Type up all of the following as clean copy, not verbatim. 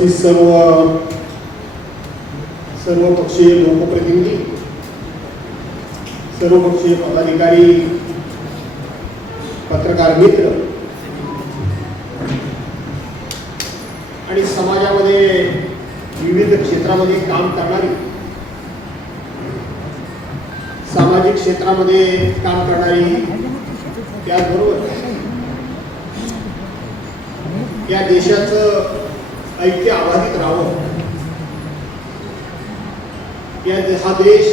उपस्थित सर्वपक्षीय लोकप्रतिनिधी, सर्वपक्षीय पदाधिकारी, पत्रकार मित्र आणि समाजामध्ये विविध क्षेत्रामध्ये काम करणारी, सामाजिक क्षेत्रामध्ये काम करणारी, त्याचबरोबर या देशाचं ऐक्य अबाधित राहावं, हा देश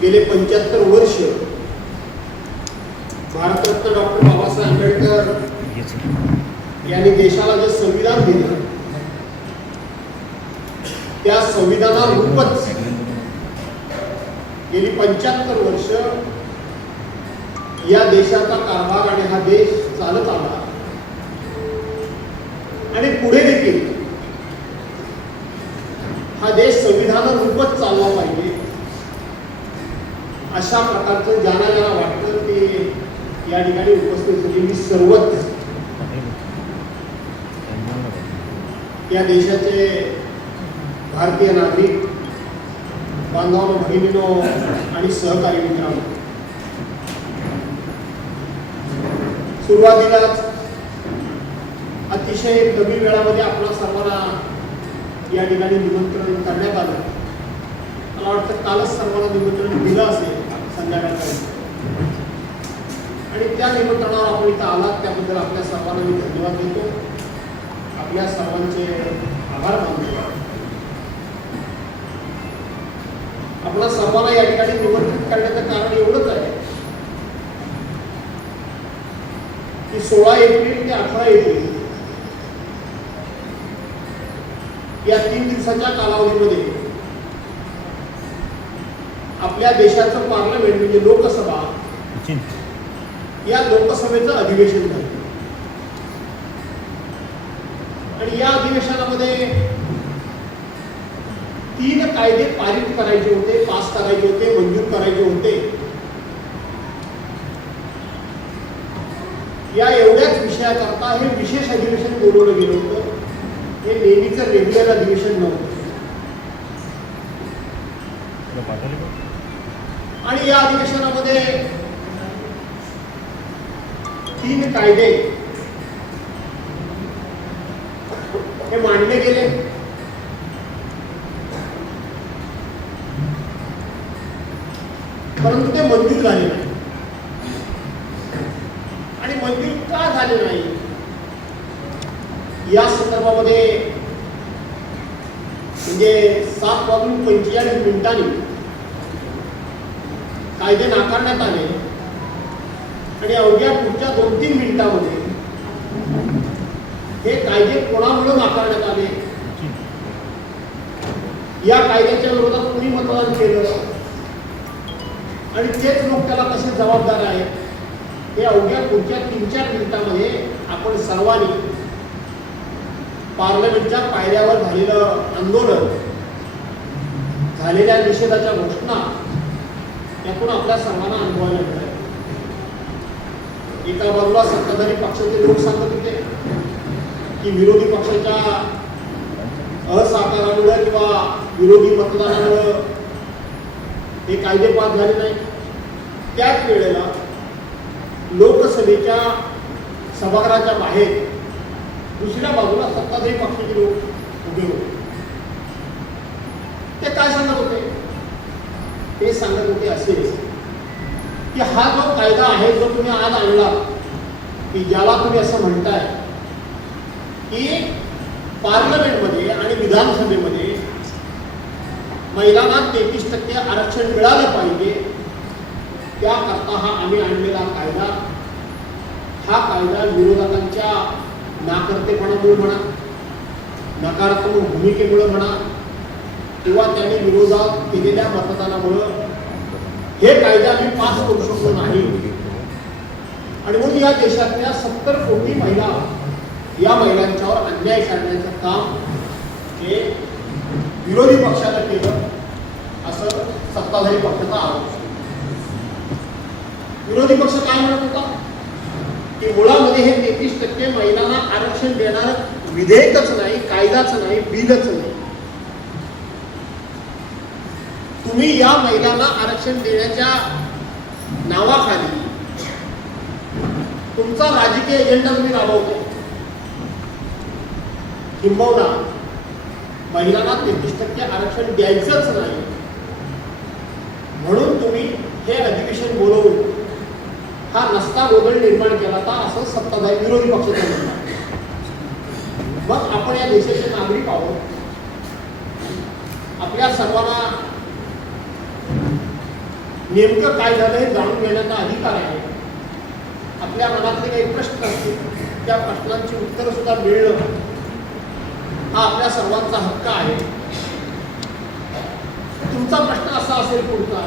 गेले 75 वर्ष भारतरत्न डॉक्टर बाबासाहेब आंबेडकर यांनी देशाला जे संविधान दिलं त्या संविधानारूपच गेली 75 वर्ष या देशाचा कारभार आणि हा देश चालत आला आणि पुढे देखील हा देश संविधानारूपच चालला पाहिजे अशा प्रकारचं ज्यांना वाटतं ते या ठिकाणी उपस्थित झालेली सर्वच या देशाचे भारतीय नागरिक बांधवांनो, भगिनींनो आणि सहकारी मित्रांनो, सुरुवातीलाच अतिशय कमी वेळामध्ये आपल्या सर्वांना या ठिकाणी निमंत्रण करण्यात आलं. मला वाटतं कालच सर्वांना निमंत्रण दिलं असेल संध्याकाळपर्यंत आणि त्या निमंत्रणावर आपण इथं आलात त्याबद्दल आपल्या सर्वांना मी धन्यवाद देतो. आपल्या सर्वांचे आभार मानतो. आपल्या सर्वांना या ठिकाणी निमंत्रित करण्याचं कारण एवढंच आहे की 16 एप्रिल ते 18 एप्रिल या 3 दिवसाच्या कालावधीमध्ये आपल्या देशाचं पार्लमेंट म्हणजे लोकसभा, या लोकसभेचं अधिवेशन झालं आणि या अधिवेशनामध्ये 3 कायदे पारित करायचे होते, पास करायचे होते, मंजूर करायचे होते. या एवढ्याच विषयाकरता हे विशेष अधिवेशन बोलवलं गेलं होतं. हे नेहमीचं रेग्युलर अधिवेशन नव्हतं आणि या अधिवेशनामध्ये 3 कायदे हे मांडले गेले. परंतु ते मंजूर झाले नाही आणि मंजूर का झाले नाही या संदर्भामध्ये म्हणजे 7:45 कायदे नाकारण्यात आले आणि अवघ्या पुढच्या 2-3 मिनिटांमध्ये हे कायदे कोणामुळे नाकारण्यात आले, या कायद्याच्या विरोधात कोणी मतदान केलं आणि तेच लोक त्याला कसे जबाबदार आहेत हे अवघ्या पुढच्या 3-4 मिनिटांमध्ये आपण सर्वांनी पार्लमेंटच्या पायऱ्यावर झालेलं आंदोलन, झालेल्या निषेधाच्या घोषणा यातून आपल्या सर्वांना अनुभवायला मिळाले. एका बाजूला सत्ताधारी पक्षाचे लोक सांगत होते की विरोधी पक्षाच्या असहकारामुळे किंवा विरोधी मतदानामुळे हे कायदे पास झाले नाही. त्याच वेळेला लोकसभेच्या सभागृहाच्या बाहेर दुसऱ्या बाजूला सत्ताधारी पक्षाचे लोक उभे होते. ते काय सांगत होते? ते सांगत होते असे की हा जो कायदा आहे जो तुम्ही आज आणला, की ज्याला तुम्ही असं म्हणताय की पार्लमेंटमध्ये आणि विधानसभेमध्ये महिलांना 33% आरक्षण मिळालं पाहिजे, त्याकरता हा आम्ही आणलेला कायदा, हा कायदा विरोधकांच्या नाकर्तेपणामुळे म्हणा, नकारात्मक भूमिकेमुळे म्हणा किंवा त्यांनी विरोधात केलेल्या मतदानामुळे हे कायदा आम्ही पास करू शकलो नाही. आणि म्हणून या देशातल्या 70 कोटी महिला, या महिलांच्यावर अन्याय करण्याचं काम हे विरोधी पक्षाला केलं असं सत्ताधारी पक्षाचा आरोप. विरोधी पक्ष काय म्हणत होता की मुळामध्ये हे 33% महिलांना आरक्षण देणार विधेयकच नाही, कायदाच नाही, बिलच नाही. तुम्ही या महिलांना आरक्षण देण्याच्या नावाखाली तुमचा राजकीय एजेंडा तुम्ही राबवताय. किंबहुना महिलांना 33% आरक्षण द्यायचंच नाही म्हणून तुम्ही हे अधिवेशन बोलवून हा नसता गोंधळ निर्माण केला होता असं सत्ताधारी विरोधी पक्षाचं म्हणणं. मग आपण या देशाचे नागरिक आहोत. आपल्या सर्वांना नेमकं काय झालं हे जाणून घेण्याचा अधिकार आहे. आपल्या मनातले काही प्रश्न असतील त्या प्रश्नांची उत्तरं सुद्धा मिळणं हा आपल्या सर्वांचा हक्क आहे. तुमचा प्रश्न असा असेल पुढचा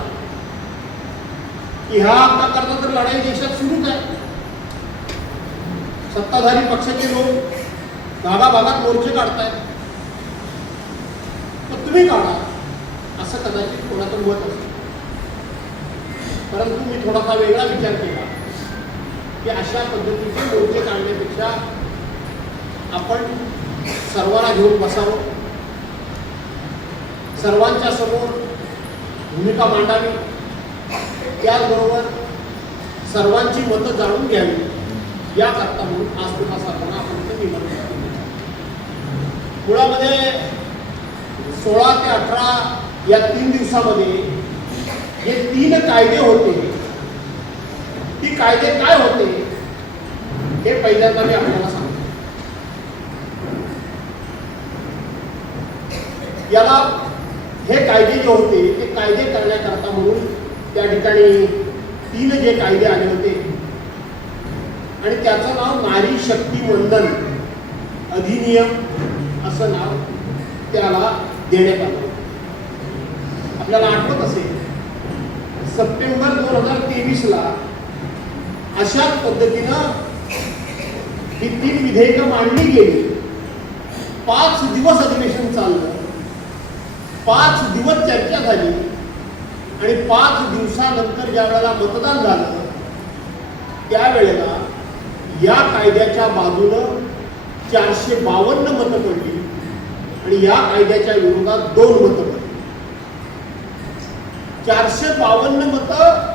की ह्या हक्काकरता तर लढाई देशात सुरूच आहे. सत्ताधारी पक्षाचे लोक भागाभागात मोर्चे काढतायत. तर तुम्ही काढा असं कदाचित कोणाचं मत असेल. परंतु मी थोडासा वेगळा विचार केला की अशा पद्धतीचे मोर्चे काढण्यापेक्षा आपण सर्वांना घेऊन बसावं, सर्वांच्या समोर भूमिका मांडावी, त्याचबरोबर सर्वांची मतं जाणून घ्यावी याकरता म्हणून आज तुम्हा सर्वांना आपण निमंत्रण केलं. मुळामध्ये 16 ते 18 या 3 दिवसामध्ये हे 3 कायदे होते. ती कायदे काय होते हे पहिल्यांदा मी आपल्याला सांगतो. याला हे कायदे जे होते ते कायदे करण्याकरता म्हणून त्या ठिकाणी 3 जे कायदे आले होते आणि त्याचं नाव नारी शक्ती वंदन अधिनियम असं नाव त्याला देण्यात आलं. आपल्याला आठवत असेल सप्टेंबर 2023 अशाच पद्धतीनं ही 3 विधेयकं मांडली गेली. 5 दिवस अधिवेशन चाललं, 5 दिवस चर्चा झाली आणि 5 दिवसानंतर ज्या वेळेला मतदान झालं त्यावेळेला या कायद्याच्या बाजूनं 452 मतं पडली आणि या कायद्याच्या विरोधात 2 मतं पडली. 452 मतं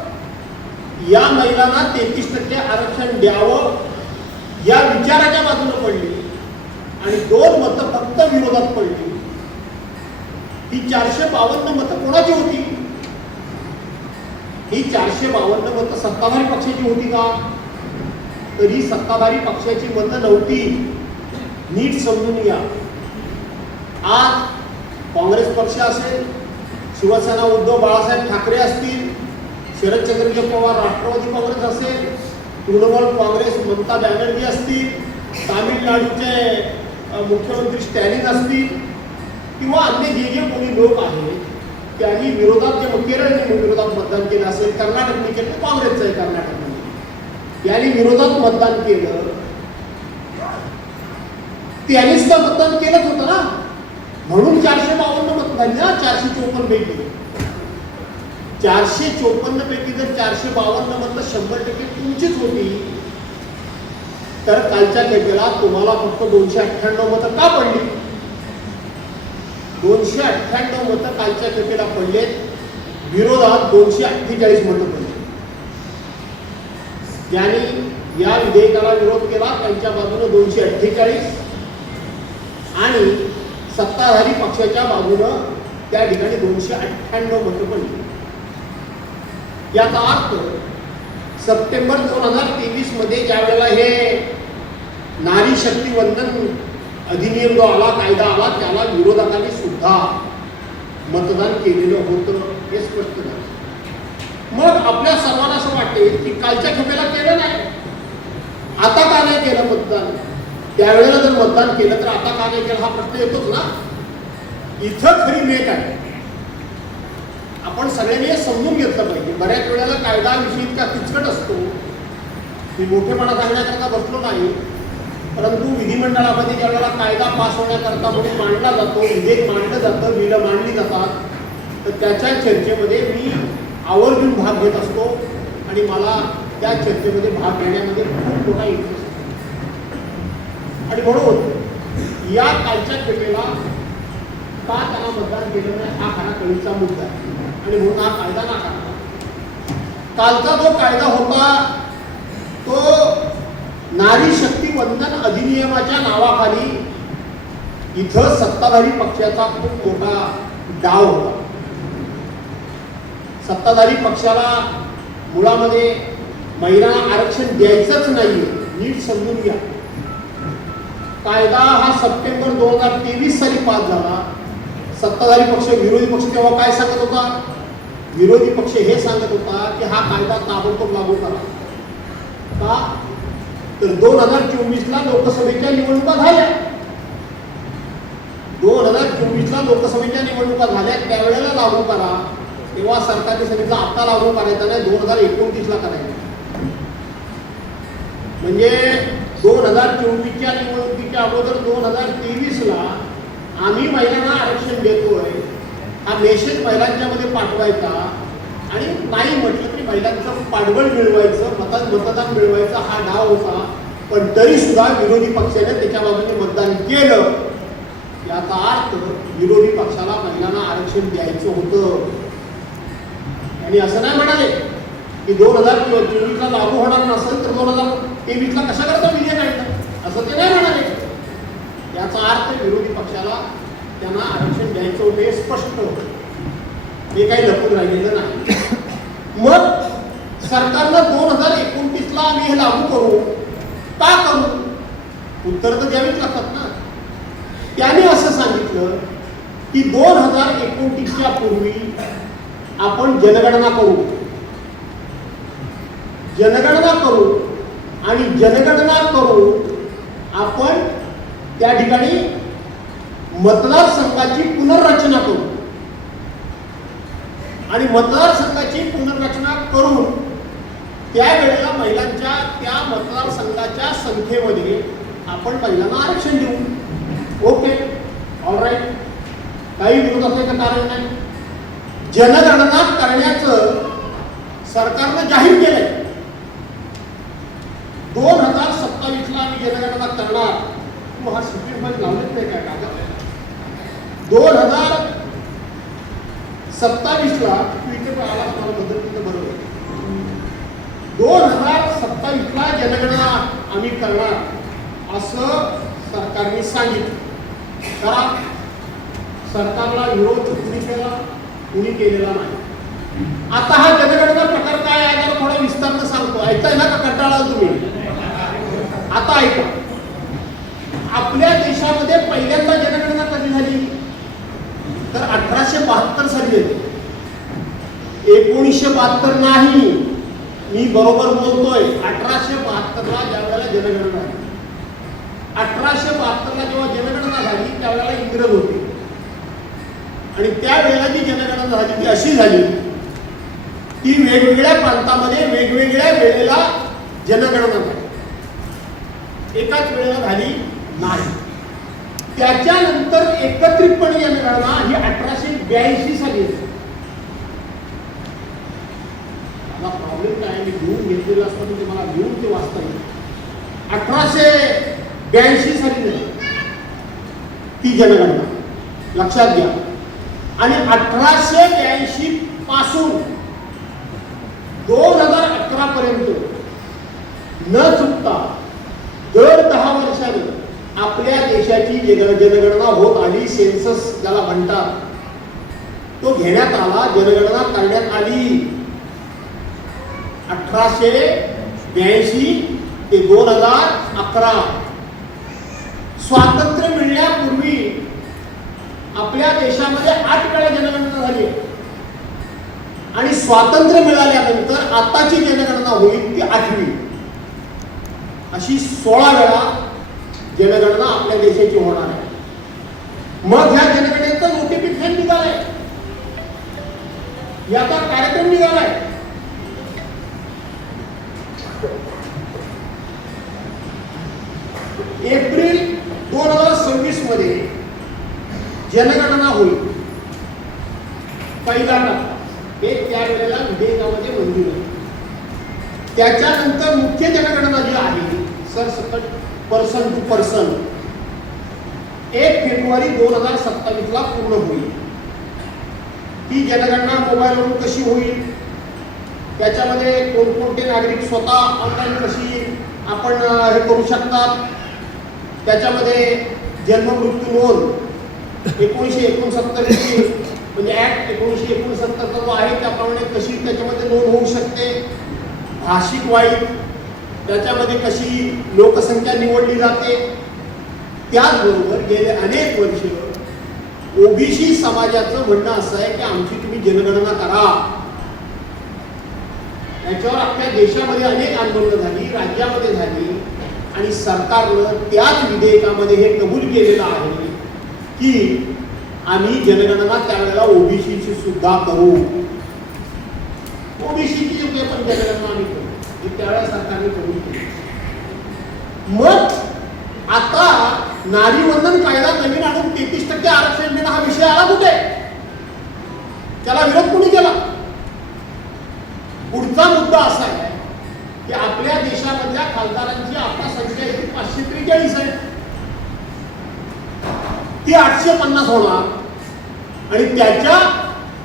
या महिलांना 33% आरक्षण द्यावं या विचाराच्या बाजूने पडली आणि 2 मतं फक्त विरोधात पडली. ही 452 मतं कोणाची होती? ही 452 मतं सत्ताधारी पक्षाची होती का? तर ही सत्ताधारी पक्षाची मतं नव्हती. नीट समजून घ्या. आज काँग्रेस पक्ष असेल, शिवसेना उद्धव बाळासाहेब ठाकरे असतील, शरदचंद्रजी पवार राष्ट्रवादी काँग्रेस असेल, तृणमूल काँग्रेस ममता बॅनर्जी असतील, तामिळनाडूचे मुख्यमंत्री स्टॅलिन असतील किंवा अन्य जे कोणी लोक आहेत त्यांनी विरोधात जे केरळने विरोधात मतदान केलं असेल, कर्नाटकने केलं, काँग्रेसचं आहे कर्नाटकमध्ये, यांनी विरोधात मतदान केलं, त्यांनीच तर मतदान केलंच होतं ना. म्हणून 452 मत झाली ना 454 पैकी. 454 पैकी जर 452 मतं 100% तुमचीच होती तर कालच्या खेपेला तुम्हाला फक्त 298 मतं का पडली? 298 मतं कालच्या खेपेला पडलेत. विरोधात 248 मतं पडली. ज्यांनी या विधेयकाला विरोध केला त्यांच्या बाजूने 248 आणि सत्ताधारी पक्षाच्या बाजूनं त्या ठिकाणी 298 मतं पडली. याचा अर्थ सप्टेंबर 2023 मध्ये ज्या वेळेला हे नारी शक्ती वंदन अधिनियम जो आला, कायदा आला, त्याला विरोधकांनी सुद्धा मतदान केलेलं होतं हे स्पष्ट झालं. मग आपल्या सर्वांना असं वाटते की कालच्या खेपेला केलं नाही, आता का नाही केलं मतदान? त्यावेळेला जर मतदान केलं तर आता का नाही केलं हा प्रश्न येतोच ना. इथं खरी मेक आहे. आपण सगळ्यांनी हे समजून घेतलं पाहिजे. बऱ्याच वेळेला कायद्याविषयी इतका किचकट असतो. मी मोठेपणा सांगण्याकरता बसलो नाही, परंतु विधिमंडळामध्ये ज्या वेळेला कायदा पास होण्याकरता म्हणून मांडला जातो, विधेयक मांडलं जातं, बिलं मांडली जातात, तर त्याच्या चर्चेमध्ये मी आवर्जून भाग घेत असतो आणि मला त्या चर्चेमध्ये भाग घेण्यामध्ये खूप मोठा इंटरेस्ट असतो. आणि म्हणून या कालच्या घटनेला का त्यांना मतदान केलं नाही हा खरा कळीचा मुद्दा आहे आणि म्हणून हा कायदा नाकारला. कालचा जो कायदा होता तो नारी शक्ती वंदन अधिनियमाच्या नावाखाली इथं सत्ताधारी पक्षाचा खूप मोठा डाव होता. सत्ताधारी पक्षाला मुळामध्ये महिलांना आरक्षण द्यायचंच नाही. नीट समजून घ्या. कायदा हा सप्टेंबर 2023 साली पास झाला. सत्ताधारी पक्ष विरोधी पक्ष तेव्हा काय सांगत होता? विरोधी पक्ष हे सांगत होता की हा कायदा ताबडतोब लागू करा. का तर 2024ला लोकसभेच्या निवडणुका झाल्या. 2024ला लोकसभेच्या निवडणुका झाल्या त्यावेळेला लागू करा. तेव्हा सरकारने सांगितलं आता लागू करायचा नाही, 2029ला करायचं. म्हणजे 2024च्या निवडणुकीच्या अगोदर 2023ला आम्ही महिलांना आरक्षण देतोय हा मेसेज महिलांच्या मध्ये पाठवायचा आणि नाही म्हटलं तरी महिलांचं पाठबळ मिळवायचं, मतदान मिळवायचं हा डाव होता. पण तरी सुद्धा विरोधी पक्षाने त्याच्या बाजूने मतदान केलं. याचा अर्थ विरोधी पक्षाला महिलांना आरक्षण द्यायचं होतं. आणि असं नाही म्हणाले की 2024ला लागू होणार नसेल तर 2023ला कशा करता विधेयक आणलं, असं ते नाही म्हणाले. याचा अर्थ विरोधी पक्षाला त्यांना आरक्षण द्यायचं होतं हे स्पष्ट होतं. हे काही लपून राहिलेलं नाही. मग सरकारनं 2029ला आम्ही हे लागू करू का करू? उत्तर तर द्यावीच लागतात ना. त्याने असं सांगितलं की 2029च्या पूर्वी आपण जनगणना करू आणि जनगणना करून आपण त्या ठिकाणी मतदारसंघाची पुनर्रचना करू आणि मतदारसंघाची पुनर्रचना करून त्यावेळेला महिलांच्या त्या मतदारसंघाच्या संख्येमध्ये आपण महिलांना आरक्षण देऊ. ओके, ऑलराईट, काही विरोध असायचं कारण नाही. जनगणना करण्याचं सरकारनं जाहीर केलंय. 2027ला आम्ही जनगणना करणार. तू हा सुप्रीम मध्ये लावलेच नाही काय कागद? 2027ला तू इथे आलास मला मदतीचं बरोबर. 2027ला जनगणना आम्ही करणार असं सरकारने सांगितलं. करा. सरकारला विरोध कुणी केला? कुणी केलेला नाही. आता हा जनगणना प्रकार काय आहे जरा थोडा विस्तारानं सांगतो. ऐकताय ना का कंटाळा तुम्ही? आता ऐका. आपल्या देशामध्ये पहिल्यांदा जनगणना कधी झाली तर 1872 साली झाली. 1972 नाही, मी बरोबर बोलतोय. 1872ला ज्या वेळेला जनगणना झाली, 1872ला जेव्हा जनगणना झाली त्यावेळेला इंग्रज होते आणि त्यावेळेला जी जनगणना झाली ती अशी झाली की वेगवेगळ्या प्रांतामध्ये वेगवेगळ्या वेळेला जनगणना झाली, एकाच वेळेला झाली नाही. त्याच्यानंतर एकत्रितपणे जनगणना ही 1882 साली झाली. मला प्रॉब्लेम काय, मी लिहून घेतलेलं असतं म्हणजे मला लिहून ते वाचता येईल. 1882 साली झाली ती जनगणना, लक्षात घ्या. आणि 1882 पासून 2011 पर्यंत न चुकता दर 10 वर्षांनी आपल्या देशाची जनगणना होत आली. सेन्सस ज्याला म्हणतात तो घेण्यात आला, जनगणना करण्यात आली. 1882 ते 2011. स्वातंत्र्य मिळण्यापूर्वी आपल्या देशामध्ये 8 वेळा जनगणना झाली आणि स्वातंत्र्य मिळाल्यानंतर आताची जनगणना होईल ती 8वी. अशी 16 वेळा जनगणना आपल्या देशाची होणार आहे. मग ह्या जनगणनेचं नोटिफिकेशन निघालंय, याचा कार्यक्रम निघालाय. एप्रिल 2026 मध्ये जनगणना होईल. पहिला टप्पा हे त्यावेळेला विधेयकामध्ये मंजूर आहे. त्याच्यानंतर मुख्य जनगणना जी आहे सरसकट पर्सन टू पर्सन 1 फेब्रुवारी 2027ला पूर्ण होईल. ही जनगणना मोबाईलवरून कशी होईल, त्याच्यामध्ये कोणकोणते नागरिक स्वतः ऑनलाईन कशी आपण हे करू शकतात, त्याच्यामध्ये जन्म मृत्यू नोंद 1969 म्हणजे ऍक्ट 1969 जो आहे त्याप्रमाणे कशी त्याच्यामध्ये नोंद होऊ शकते, भाषिक वाईट त्याच्यामध्ये कशी लोकसंख्या निवडली जाते. त्याचबरोबर गेले अनेक वर्ष ओबीसी समाजाचं म्हणणं असं आहे की आमची तुम्ही जनगणना करा. याच्यावर आपल्या देशामध्ये अनेक आंदोलनं झाली, राज्यामध्ये झाली आणि सरकारनं त्याच विधेयकामध्ये हे कबूल केलेलं आहे की आम्ही जनगणना त्यावेळेला ओबीसीची सुद्धा करू. ओबीसीची जी पण जनगणना आम्ही करू हे त्यावेळेला सरकारने कबूल केली. मग आता नारीवंदन कायदा नवीन आणून 33% आरक्षण देणं हा विषय आला कुठे? त्याला विरोध कोणी केला? पुढचा मुद्दा असा आहे की आपल्या देशामधल्या खासदारांची आता संख्या 543 आहे, ती 850 होणार आणि त्याच्या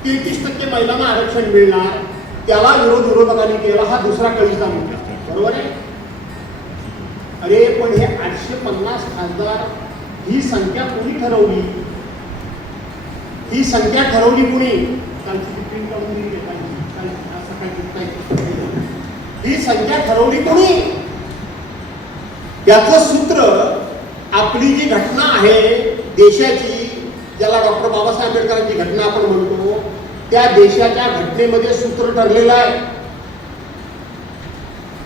33% महिलांना आरक्षण मिळणार. त्याला विरोधकांनी केला. हा दुसरा कळीचा मुद्दा, बरोबर आहे. अरे पण हे 850 खासदार ही संख्या कोणी ठरवली? ही संख्या ठरवली कोणी? ही संख्या ठरवली कोणी? याचं सूत्र आपली जी घटना आहे देशाची, ज्याला डॉक्टर बाबासाहेब आंबेडकरांची घटना आपण म्हणतो, त्या देशाच्या घटनेमध्ये सूत्र ठरलेलं आहे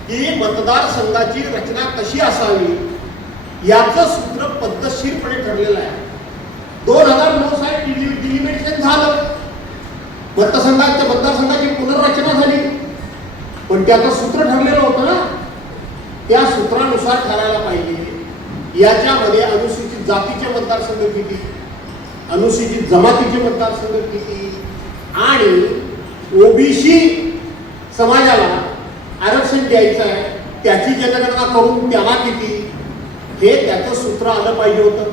की मतदारसंघाची रचना कशी असावी. याचं सूत्र पद्धतशीरपणे ठरलेलं आहे. 2009 साली डिलिमिटेशन झालं, मतदारसंघाची पुनर्रचना झाली, पण त्याचं सूत्र ठरलेलं होतं ना, त्या सूत्रानुसार ठरायला पाहिजे. याच्यामध्ये अनुसूचित जातीचे मतदारसंघ किती, अनुसूचित जमातीचे मतदारसंघ किती आणि ओबीसी समाजाला आरक्षण द्यायचं आहे त्याची जनगणना करून त्याला किती, हे त्याचं सूत्र आलं पाहिजे होतं.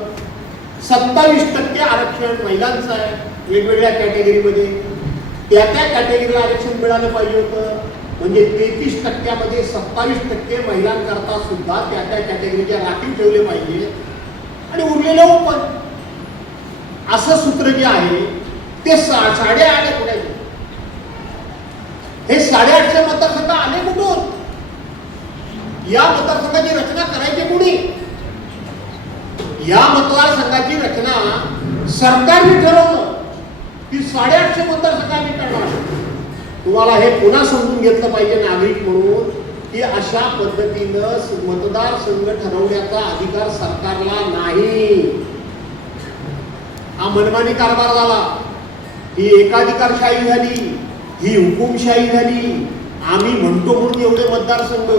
27% आरक्षण महिलांचं आहे वेगवेगळ्या कॅटेगरीमध्ये, त्या कॅटेगरीला आरक्षण मिळालं पाहिजे होतं. म्हणजे 33%मध्ये 27% महिलांकरता सुद्धा त्या कॅटेगरीच्या राखीव ठेवले पाहिजे आणि उरलेले ओपन. असं सूत्र जे आहे ते 8.5 पुढे. हे 850 मतदारसंघ आले कुठून? या मतदारसंघाची रचना करायची कोणी? या मतदारसंघाची रचना सरकारने ठरवलं की 850 मतदारसंघ आम्ही करणार. तुम्हाला हे पुन्हा समजून घेतलं पाहिजे नागरिक म्हणून की अशा पद्धतीनं मतदारसंघ ठरवण्याचा अधिकार सरकारला नाही. हा मनमानी कारभार झाला, ही एकाधिकारशाही झाली, ही हुकुमशाही झाली. आम्ही म्हणतो म्हणून एवढे मतदारसंघ,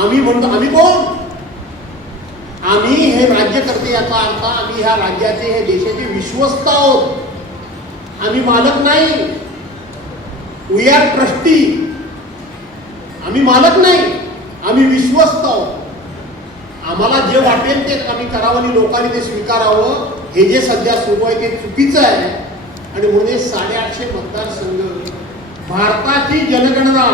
आम्ही म्हणतो. आम्ही कोण? आम्ही हे राज्यकर्ते. याचा अर्थ आम्ही ह्या राज्याचे, हे देशाचे विश्वस्त आहोत. आम्ही मालक नाही. We are trustee. आम्ही मालक नाही, आम्ही विश्वस्त आहोत. आम्हाला जे वाटेल ते आम्ही करावं आणि लोकांनी ते स्वीकारावं. हे जे सध्या सुरू आहे ते चुकीचं आहे आणि म्हणून 850 मतदारसंघ भारताची जनगणना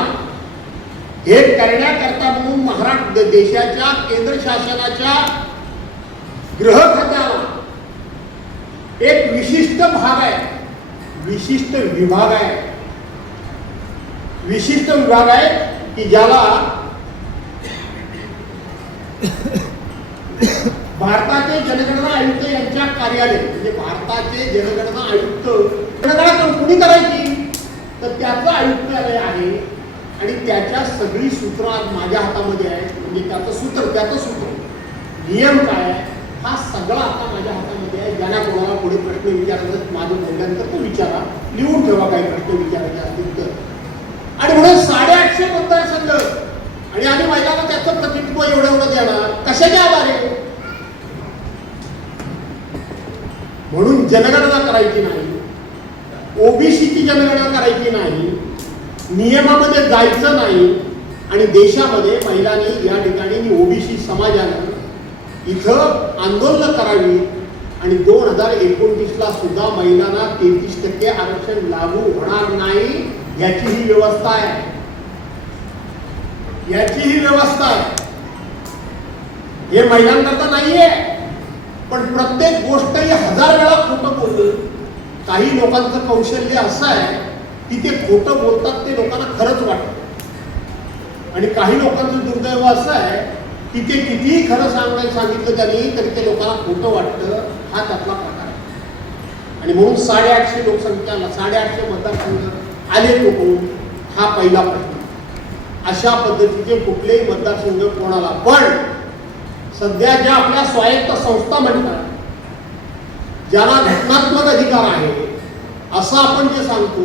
हे करण्याकरता म्हणून महाराष्ट्र देशाच्या केंद्र शासनाच्या गृह खात्याला एक विशिष्ट भाग आहे, विशिष्ट विभाग आहे, विशिष्ट विभाग आहे की ज्याला भारताचे जनगणना आयुक्त यांच्या कार्यालय, म्हणजे भारताचे जनगणना आयुक्त जनगणना कुणी करायची तर त्याचं आयुक्तालय आहे आणि त्याच्या सगळी सूत्र आज माझ्या हातामध्ये आहेत. म्हणजे त्याचं सूत्र नियम काय आहे हा सगळा आता माझ्या हातामध्ये आहे. ज्यांना कोणाला पुढे प्रश्न विचारायचं माझं बोलल्यानंतर तो विचारा, लिहून ठेवा काही प्रश्न विचारायचे असतील तर. आणि म्हणून 850 मतदारसंघ आणि आम्ही महिलांना त्याचं प्रतिनिधित्व एवढं देणार कशाच्या आधारे? म्हणून जनगणना करायची नाही, ओबीसीची जनगणना करायची नाही, नियमामध्ये जायचं नाही आणि देशामध्ये महिलांनी या ठिकाणी ओबीसी समाजानं इथं आंदोलन करावी आणि 2029ला सुद्धा महिलांना 33% आरक्षण लागू होणार नाही याची ही व्यवस्था आहे. याची ही व्यवस्था आहे. हे महिलांकरता नाहीये, पण प्रत्येक गोष्ट ही 1000 वेळा खोटं बोलतो. काही लोकांचं कौशल्य असं आहे की ते खोटं बोलतात ते लोकांना खरंच वाटतं, आणि काही लोकांचं दुर्दैव असं आहे की ते कितीही खरं सांगितलं त्यांनी तरी ते लोकांना खोटं वाटतं. हा त्यातला प्रकार आहे. आणि म्हणून 850 लोकसंख्याला 850 मतदारसंघ आले कोण, हा पहिला प्रश्न. अशा पद्धतीचे कुठलेही मतदारसंघ कोणाला, पण सध्या ज्या आपल्या स्वायत्त संस्था म्हणतात ज्याला घटनात्मक अधिकार आहे असं आपण जे सांगतो,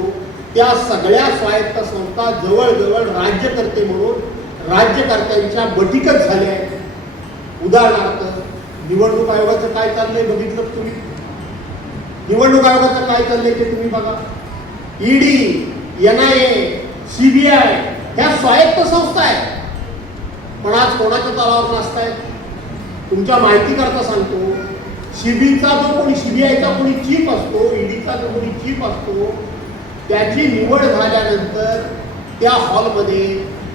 त्या सगळ्या स्वायत्त संस्था जवळजवळ राज्यकर्ते म्हणून राज्यकर्त्यांच्या बटीकच झाल्या आहेत. उदाहरणार्थ निवडणूक आयोगाचं काय चाललंय बघितलं तुम्ही. निवडणूक आयोगाचं काय चाललंय ते तुम्ही बघा. ईडी, NIA, CBI ह्या स्वायत्त संस्था आहेत, पण आज कोणाच्या तलावर नसतायत. तुमच्या माहिती करता सांगतो, सीबीचा जो कोणी CBIचा कोणी चीफ असतो, ईडीचा जो कोणी चीफ असतो, त्याची निवड झाल्यानंतर त्या हॉलमध्ये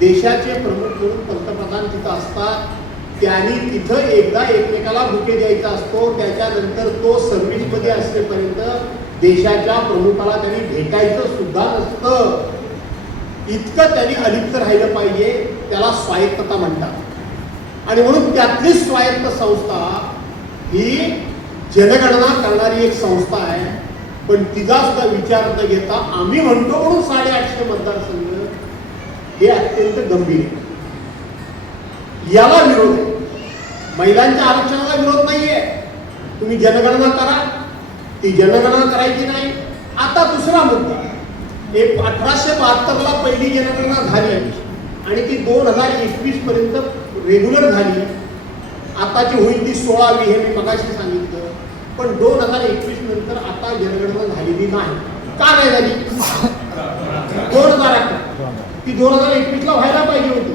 देशाचे प्रमुख म्हणून पंतप्रधान तिथं असतात. त्यांनी तिथं एकदा एकमेकाला बुके द्यायचा असतो. त्याच्यानंतर तो सर्व्हिसमध्ये असतेपर्यंत देशाच्या प्रमुखाला त्यांनी भेटायचं सुद्धा नसतं. इतकं त्यांनी अलिप्त राहिलं पाहिजे. त्याला स्वायत्तता म्हणतात. आणि म्हणून त्यातली स्वायत्त संस्था ही जनगणना करणारी एक संस्था आहे, पण तिचा सुद्धा विचार न घेता आम्ही म्हणतो म्हणून 850 मतदारसंघ, हे अत्यंत गंभीर आहे. याला विरोध आहे. महिलांच्या आरक्षणाला विरोध नाहीये. तुम्ही जनगणना करा, ती जनगणना करायची नाही. आता दुसरा मुद्दा, 1872ला पहिली जनगणना झाली आणि ती 2021 पर्यंत रेग्युलर झाली. आताची होईल ती 16वी, हे मी मगाशी सांगितलं. पण 2021 नंतर आता जनगणना झालेली नाही. का नाही झाली? 2011 ती 2021ला व्हायला पाहिजे होती,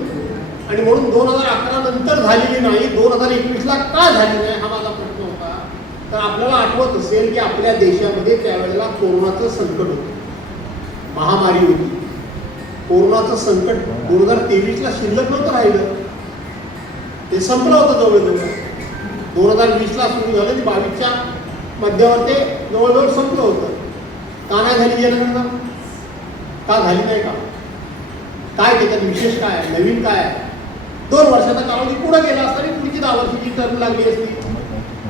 आणि म्हणून 2011 नंतर झालेली नाही. 2021ला का झाली नाही हा माझा प्रश्न होता. तर आपल्याला आठवत असेल की आपल्या देशामध्ये त्यावेळेला कोरोनाचं संकट होतं, महामारी होती. कोरोनाचं संकट 2023ला शिल्लक नव्हतं राहिलं, ते संपलं होतं जवळजवळ. 2020ला सुरू झालं, 22च्या मध्यावर ते जवळजवळ संपलं होतं. का नाही झाली जनगणना? का झाली नाही? काय त्याच्यात विशेष काय आहे, नवीन काय आहे? 2 वर्षाचा कालावधी पुढे गेला असता आणि पुढची 10 वर्षाची टर्म लागली असती,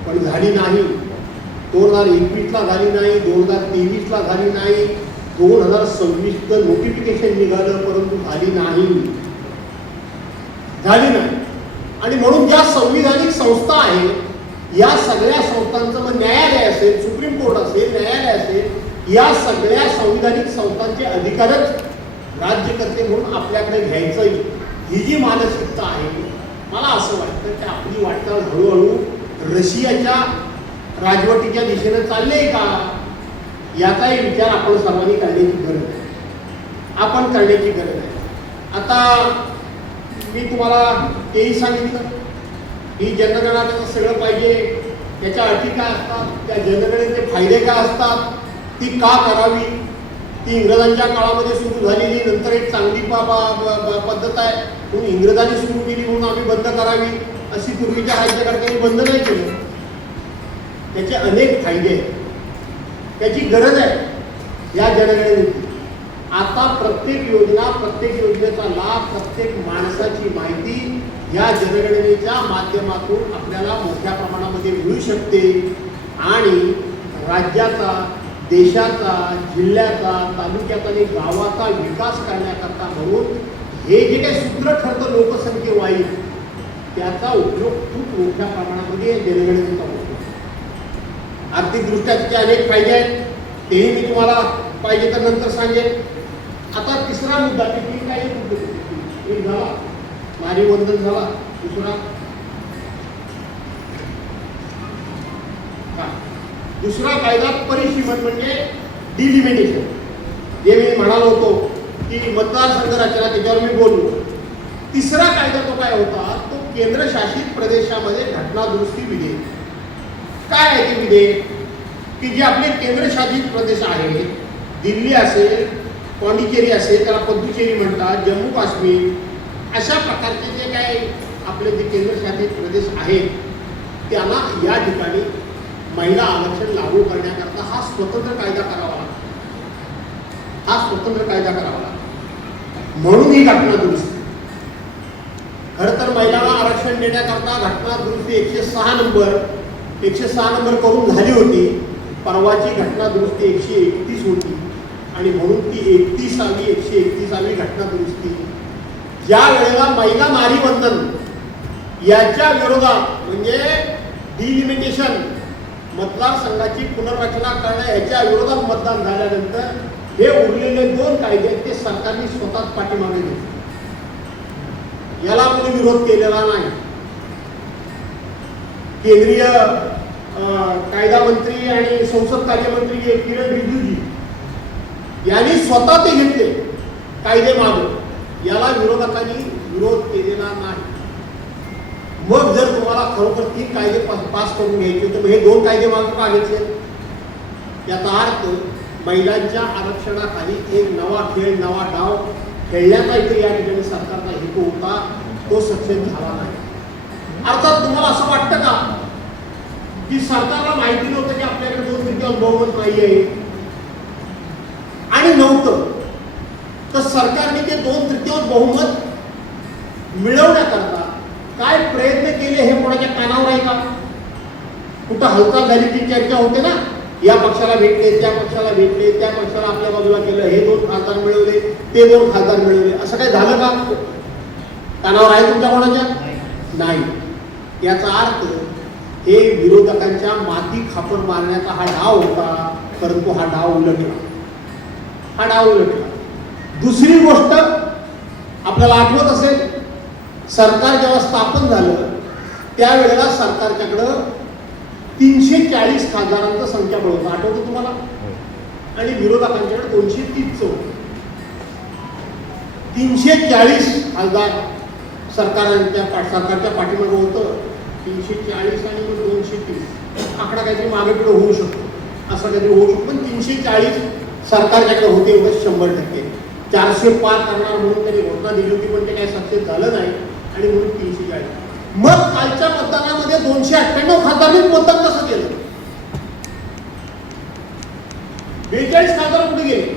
पण झाली नाही. 2021ला झाली नाही, 2023ला झाली नाही, 2026चं नोटिफिकेशन निघालं, परंतु झाली नाही. आणि म्हणून ज्या संविधानिक संस्था आहे, या सगळ्या संस्थांचं, मग न्यायालय असेल, सुप्रीम कोर्ट असेल, न्यायालय असेल, या सगळ्या संविधानिक संस्थांचे अधिकारच राज्यकर्ते म्हणून आपल्याकडे घ्यायचं, ही जी मानसिकता आहे, मला असं वाटतं की आपली वाटचाल हळूहळू रशियाच्या राजवटीच्या दिशेनं चालले का, याचाही विचार आपण सर्वांनी करण्याची गरज आहे. आपण करण्याची गरज आहे. आता मी तुम्हाला तेही सांगितलं ही जनगणना सगळं पाहिजे, त्याच्या अटी काय असतात, त्या जनगणनेचे फायदे काय असतात, ती का करावी, ती इंग्रजांच्या काळामध्ये सुरू झालेली, नंतर एक चांगली पद्धत आहे म्हणून इंग्रजांनी सुरू केली म्हणून आम्ही बंद करावी, अशी पूर्वीच्या राज्यकर्त्यांनी बंद नाही केलं. त्याचे अनेक फायदे आहेत, त्याची गरज आहे या जनगणनेची. आता प्रत्येक योजना, प्रत्येक योजनेचा लाभ, प्रत्येक माणसाची माहिती या जनगणनेच्या माध्यमातून आपल्याला मोठ्या प्रमाणामध्ये मिळू शकते. आणि राज्याचा, देशाचा, जिल्ह्याचा, तालुक्याचा आणि गावाचा विकास करण्याकरता म्हणून हे जे काही सूत्र ठरतं लोकसंख्येवाईज, त्याचा उपयोग खूप मोठ्या प्रमाणामध्ये या जनगणनेचा होतो. आर्थिकदृष्ट्या त्याचे अनेक फायदे आहेत, तेही मी तुम्हाला पाहिजे तर नंतर सांगेन. आता तिसरा मुद्दा, की काय एक झाला, नारी वंदन झाला. दुसरा कायदा परिसीमन म्हणजे डिलिमिटेशन, जे मी म्हणालो होतो की मतदारसंघ रचना, त्याच्यावर मी बोललो. तिसरा कायदा तो काय होता, तो केंद्रशासित प्रदेशामध्ये घटना दुरुस्ती विधेयक. काय आहे ते विधेयक? की जे आपले केंद्रशासित प्रदेश आहे, दिल्ली असेल, पॉंडिचेरी असेल, त्याला पुदुचेरी म्हणतात, जम्मू काश्मीर, अशा प्रकारचे जे काही आपले जे केंद्रशासित प्रदेश आहेत त्यांना या ठिकाणी महिला आरक्षण लागू करण्याकरता हा स्वतंत्र कायदा करावा लागतो. हा स्वतंत्र कायदा करावा लागतो. म्हणून ही घटना दुरुस्ती. खरं तर महिलांना आरक्षण देण्याकरता घटना दुरुस्ती 106 नंबर करून झाली होती. परवाची घटना दुरुस्ती 131 होती आणि म्हणून ती 131वी घटना दुरुस्ती ज्या वेळेला महिला नारी बंधन याच्या विरोधात म्हणजे डिलिमिटेशन मतदारसंघाची पुनर्रचना करण्या याच्या विरोधात मतदान झाल्यानंतर हे उरलेले 2 कायदे ते सरकारने स्वतःच पाठीमागे घेतले. याला कोणी विरोध केलेला नाही. केंद्रीय कायदा मंत्री आणि संसद कार्यमंत्री किरण रिजिजू यांनी स्वतः ते घेतले कायदे मागे. याला विरोधकांनी विरोध केलेला नाही. मग जर तुम्हाला खरोखर 3 कायदे पास करून घ्यायचे तर हे 2 कायदे मागे का घेतले? याचा अर्थ महिलांच्या आरक्षणाखाली एक नवा खेळ, नवा डाव खेळण्याचा इथे या ठिकाणी सरकारचा हेतू होता, तो सक्षम झाला नाही. अर्थात तुम्हाला असं वाटतं का की सरकारला माहिती नव्हतं की आपल्याकडे 2/3 बहुमत नाही आहे आणि नव्हतं तर सरकारने ते 2/3 बहुमत मिळवण्याकरता काय प्रयत्न केले हे कोणाच्या कानावर आहे का? कुठं हालचाल झाली की चर्चा होते ना, या पक्षाला भेटले, त्या पक्षाला भेटले, त्या पक्षाला आपल्या बाजूला केलं, हे 2 खासदार मिळवले, ते 2 खासदार मिळवले, असं काही झालं का? कानावर आहे तुमच्या कोणाच्या? नाही. याचा अर्थ हे विरोधकांच्या माती खापर मारण्याचा हा डाव होता, परंतु हा डाव उलटला. दुसरी गोष्ट आपल्याला आठवत असेल, सरकार जेव्हा स्थापन झालं त्यावेळेला सरकारच्याकडं 340 खासदारांचं संख्याबळ होतं, आठवतं तुम्हाला? आणि विरोधकांच्याकडे 230 होतं. 340 खासदार सरकारच्या पाठीमागे होतं. 340 आणि 230 आकडा काहीतरी मागे पुढे होऊ शकतो, असं काहीतरी होऊ शकतो, पण 340 सरकारच्याकडे होते. एवढं 100%. 400 पार करणार म्हणून त्यांनी घोषणा दिली होती, पण ते काही सक्सेस झालं नाही आणि म्हणून 340. मग कालच्या मतदानामध्ये 298 खासदारांनी मतदान कसं केलं? 42 खासदार कुठे गेले?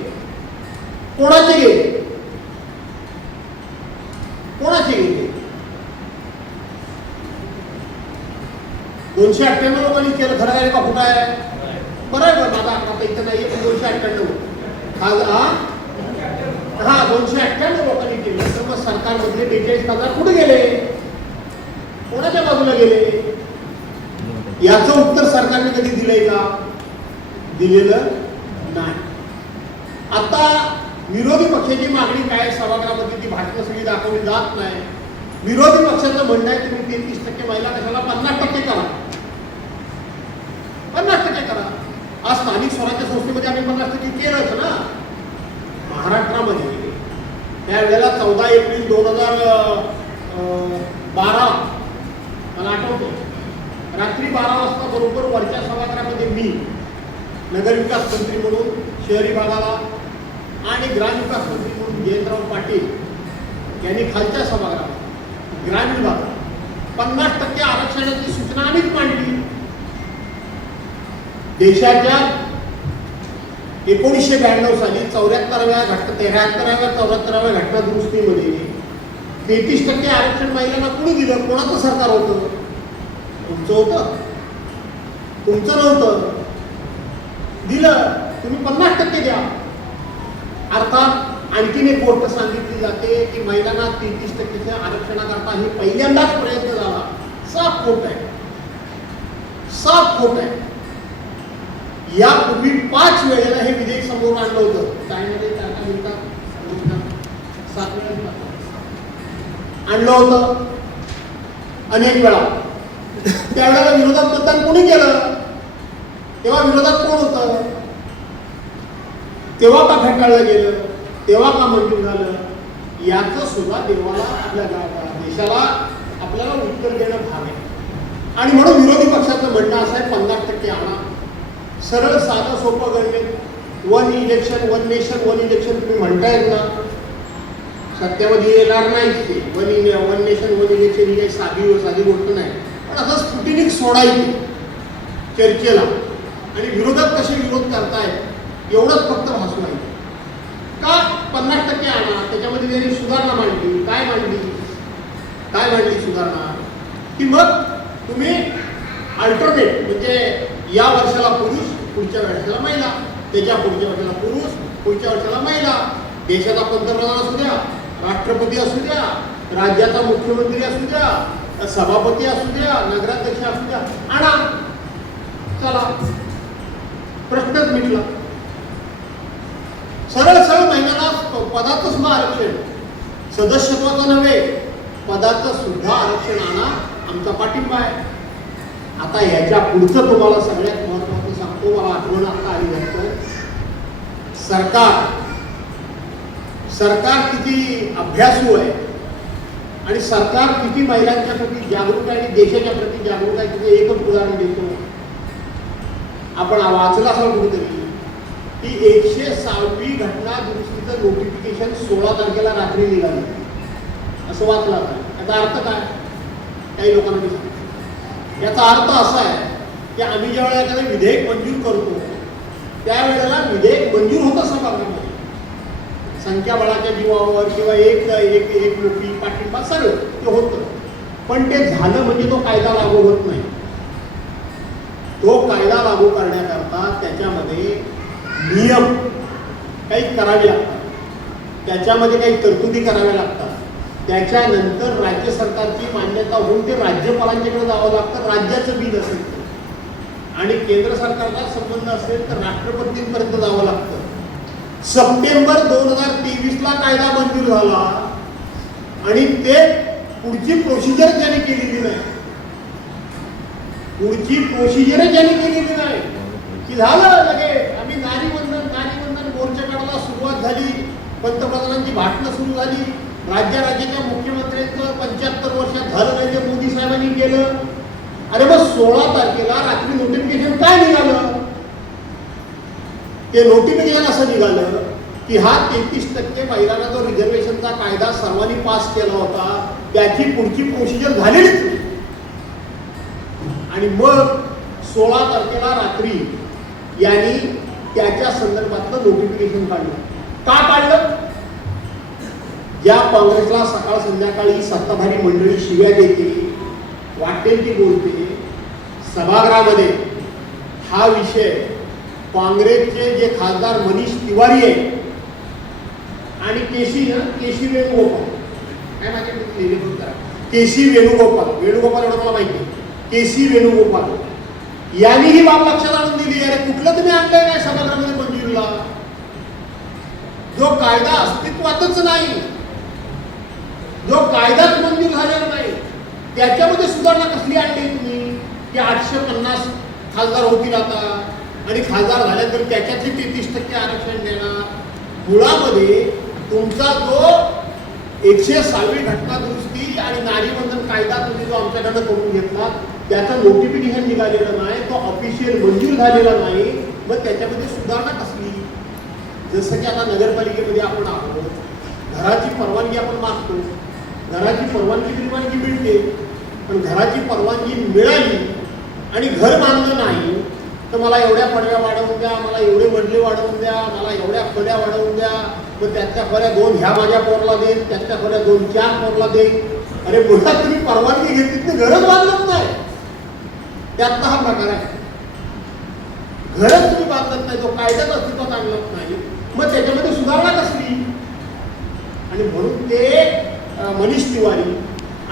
कोणाचे गेले? 298 लोकांनी केलं. खरं आहे का कुठं आहे? बरं आहे. बरं आता इथं नाहीये, पण 298 हा 298 लोकांनी केलं. तर मग सरकारमधले 42 खासदार कुठे गेले? कोणाच्या बाजूला गेले? याचं उत्तर सरकारने कधी दिलंय का? दिलेलं नाही. आता विरोधी पक्षाची मागणी काय? सभागृहामध्ये ती भाषणं सगळी दाखवली जात नाही. विरोधी पक्षाचं म्हणणं आहे तुम्ही 33% महिला कशाला 50% करा. 50% करा. आज स्थानिक स्वराज्य संस्थेमध्ये आम्ही 50% केलंच ना. महाराष्ट्रामध्ये त्यावेळेला 14 एप्रिल 2012 मला आठवतं, रात्री 12 वाजता बरोबर वरच्या सभागृहामध्ये मी नगरविकास मंत्री म्हणून शहरी भागाला आणि ग्रामविकास मंत्री म्हणून जयंतराव पाटील यांनी खालच्या सभागृहात ग्रामीण भागात 50% आरक्षणाची सूचना आम्हीच मांडली. देशाच्या 1992 साली 73व्या घटना दुरुस्तीमध्ये 33% आरक्षण महिलांना कुणी दिलं? कोणाचं सरकार होतं? तुमचं होतं? तुमचं नव्हतं. दिलं. तुम्ही 50% द्या. अर्थात आणखीन एक गोष्ट सांगितली जाते की महिलांना 33% आरक्षणाकरता हे पहिल्यांदाच प्रयत्न झाला. साफ खोट आहे. यापूर्वी 5 वेळेला हे विधेयक समोर आणलं होतं. काय म्हणजे 7 वेळा आणलं होतं अनेक वेळा. त्यावेळेला विरोधात मतदान कोणी केलं? तेव्हा विरोधात कोण होतं? तेव्हा का फेटाळलं गेलं? तेव्हा का मंजूर झालं? याचं सुद्धा देवाला आपल्या देशाला आपल्याला उत्तर देणं भाग आहे. आणि म्हणून विरोधी पक्षाचं म्हणणं असं आहे 50% आणा. सरळ साधं सोपं गणित, one election one nation one election तुम्ही म्हणतायत ना, सत्यामध्ये येणार नाहीच ते. वन नेशन वन इलेक्शन ही काही साधी गोष्ट नाही. पण असं स्फुटिनिक सोडायची चर्चेला आणि विरोधक कसे विरोध करतायत एवढंच फक्त भासू आहे का. 50% आणा, त्याच्यामध्ये त्यांनी सुधारणा मांडली. काय मांडली सुधारणा की मग तुम्ही अल्टरनेट म्हणजे या वर्षाला पुरुष, पुढच्या वर्षाला महिला, त्याच्या पुढच्या वर्षाला पुरुष, पुढच्या वर्षाला महिला, देशाचा पंतप्रधान असू द्या, राष्ट्रपती असू द्या, राज्याचा मुख्यमंत्री असू द्या, सभापती असू द्या, नगराध्यक्ष असू द्या, आणा. चला, प्रश्नच मिटला. सरळ महिन्याला पदाचं सुद्धा आरक्षण, सदस्यत्वाचं नव्हे, पदाचं सुद्धा आरक्षण आणा. आमचा पाठिंबा आहे. आता याच्या पुढचं तुम्हाला सगळ्यात महत्वाचं सांगतो, मला आठवण आता आली जातं. सरकार किती अभ्यासू आहे आणि सरकार किती महिलांच्या प्रती जागरूक आहे आणि देशाच्या प्रती जागरूक आहे, तिथे एकच उदाहरण देतो. आपण वाचलं असाल कुठेतरी की 106वी घटना दुरुस्तीचं नोटिफिकेशन 16 तारखेला रात्री निघालं, असं वाचलं आहे. याचा अर्थ काय? काही लोकांना मी सांगतो. याचा अर्थ असा आहे की आम्ही ज्यावेळेला एखादं विधेयक मंजूर करतो त्यावेळेला विधेयक मंजूर होतं सभागृहामध्ये, संख्याबळाच्या जीवावर किंवा एक मोठी पाठिंबा सगळं ते होतं. पण ते झालं म्हणजे तो कायदा लागू होत नाही. तो कायदा लागू करण्याकरता त्याच्यामध्ये नियम काही करावे लागतात, त्याच्यामध्ये काही तरतुदी कराव्या लागतात. त्याच्यानंतर राज्य सरकारची मान्यता होऊन ते राज्यपालांच्याकडे जावं लागतं, राज्याचं बिल असेल तर. आणि केंद्र सरकारचा संबंध असेल तर राष्ट्रपतींपर्यंत जावं लागतं. सप्टेंबर 2023ला कायदा मंजूर झाला आणि ते पुढची प्रोसिजर ज्यांनी केलेली नाही, की झालं लगे आम्ही नारी वंदन मोर्चा काढायला सुरुवात झाली, पंतप्रधानांची भाषणं सुरू झाली, राज्याच्या मुख्यमंत्र्यांचं 75 वर्षात झालं नाही ते मोदी साहेबांनी केलं. अरे मग 16 तारखेला रात्री नोटिफिकेशन काय निघालं? ते नोटिफिकेशन असं निघालं की हा 33% महिलांना जो रिझर्वेशनचा कायदा सर्वांनी पास केला होता त्याची पुढची प्रोसिजर झालेलीच नाही. आणि मग 16 तारखेला रात्री यांनी त्याच्या संदर्भातलं नोटिफिकेशन काढलं. का काढलं? ज्या काँग्रेसला सकाळ संध्याकाळी सत्ताधारी मंडळी शिव्या देते, वाटेल ती बोलते, सभागृहामध्ये हा विषय काँग्रेसचे जे खासदार मनीष तिवारी आहे आणि केसी वेणुगोपाल, काय माझ्याकडे केसी वेणुगोपाल एवढं मला माहिती आहे, केसी वेणुगोपाल यांनी ही बाब लक्षात आणून दिली. अरे कुठलं तुम्ही आणलंय काय सभागृहामध्ये मंजुरीला? जो कायदा अस्तित्वातच नाही, जो कायदाच मंजूर झालेला नाही, त्याच्यामध्ये सुधारणा कसली आणली तुम्ही की 850 खासदार होतील आता आणि खासदार झाल्यानंतर त्याच्यातली 33% आरक्षण देणार. मुळामध्ये तुमचा जो 106वी घटना दुरुस्ती आणि नारी वंदन कायदा तुम्ही जो आमच्याकडनं करून घेतला त्याचं नोटिफिकेशन निघालेलं नाही, तो ऑफिशियल मंजूर झालेला नाही. मग त्याच्यामध्ये सुधारणा कसली? जसं की आता नगरपालिकेमध्ये आपण आहोत, घराची परवानगी आपण मागतो, घराची परवानगी मिळते, पण घराची परवानगी मिळाली आणि घर बांधलं नाही तर मला एवढ्या पडव्या वाढवून द्या, मला एवढे मजले वाढवून द्या, मला एवढ्या खोल्या वाढवून द्या, मग त्याच्या खोल्या 2 ह्या माझ्या पोरला देईल, त्याच्या खोल्या 2-4 पोरला देईल. अरे मुळात तुम्ही परवानगी घेतली तर घरच बांधलंच नाही. त्यात हा प्रकार आहे. घरच तुम्ही बांधत नाही, तो कायद्याच अस्तित्वात आणलाच नाही, मग त्याच्यामध्ये सुधारणा कसली? आणि म्हणून ते मनीष तिवारी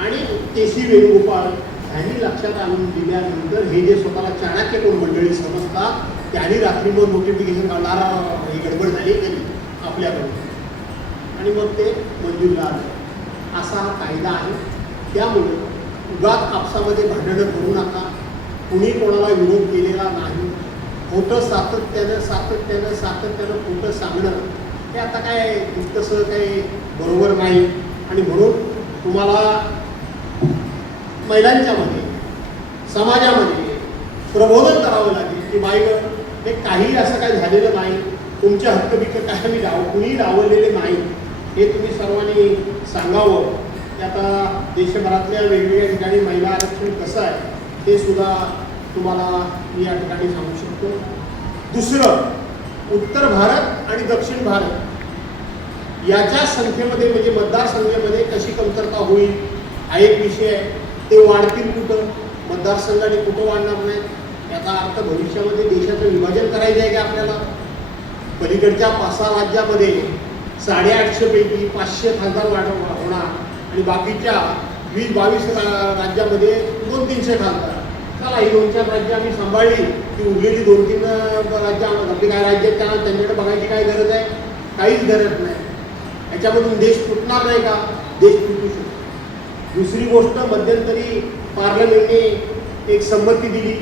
आणि केसी वेणुगोपाल यांनी लक्षात आणून दिल्यानंतर हे जे स्वतःला चाणक्य कोण मंडळी समजतात त्यांनी रात्री मग नोटिफिकेशन काढणार, ही गडबड झाली गेली आपल्याकडून आणि मग ते मंजूर झालं. असा हा कायदा आहे. त्यामुळे उगाच आपसामध्ये भांडणं करू नका. कुणी कोणाला विरोध केलेला नाही. खोटं सातत्यानं खोटं सांगणं हे आता काय तसं काही बरोबर नाही. आणि म्हणून तुम्हाला महिलांच्या मध्ये, समाजामध्ये प्रबोधन करावं लागेल की बाई हे काही असं काही झालेलं नाही, तुमचे हक्क बिक्क काही मी कुणी डावललेले नाही, हे तुम्ही सर्वांनी सांगावं. की आता देशभरातल्या वेगवेगळ्या ठिकाणी महिला आरक्षण कसं आहे ते सुद्धा तुम्हाला मी या ठिकाणी सांगू शकतो. दुसरं, उत्तर भारत आणि दक्षिण भारत याच्या संख्येमध्ये म्हणजे मतदारसंख्येमध्ये कशी कमतरता होईल हा एक विषय आहे. ते वाढतील कुठं, मतदारसंघाने कुठं वाढणार नाही, याचा अर्थ भविष्यामध्ये देशाचं विभाजन करायचं आहे की आपल्याला. पलीकडच्या 5-6 राज्यामध्ये 850 पैकी 500 खासदार होणार आणि बाकीच्या 20-22 राज्यामध्ये 200-300 खासदार. चला ही 2-4 राज्य आम्ही सांभाळली की उरलेली 2-3 राज्य आपली काय राज्य आहेत त्यांच्याकडे बघायची काय गरज आहे, काहीच गरज नाही. याच्यामधून देश तुटणार नाही का, देश तुटू शकतो. दुसरी गोष्ट, मध्यंतरी पार्लमेंटने एक संमती दिली,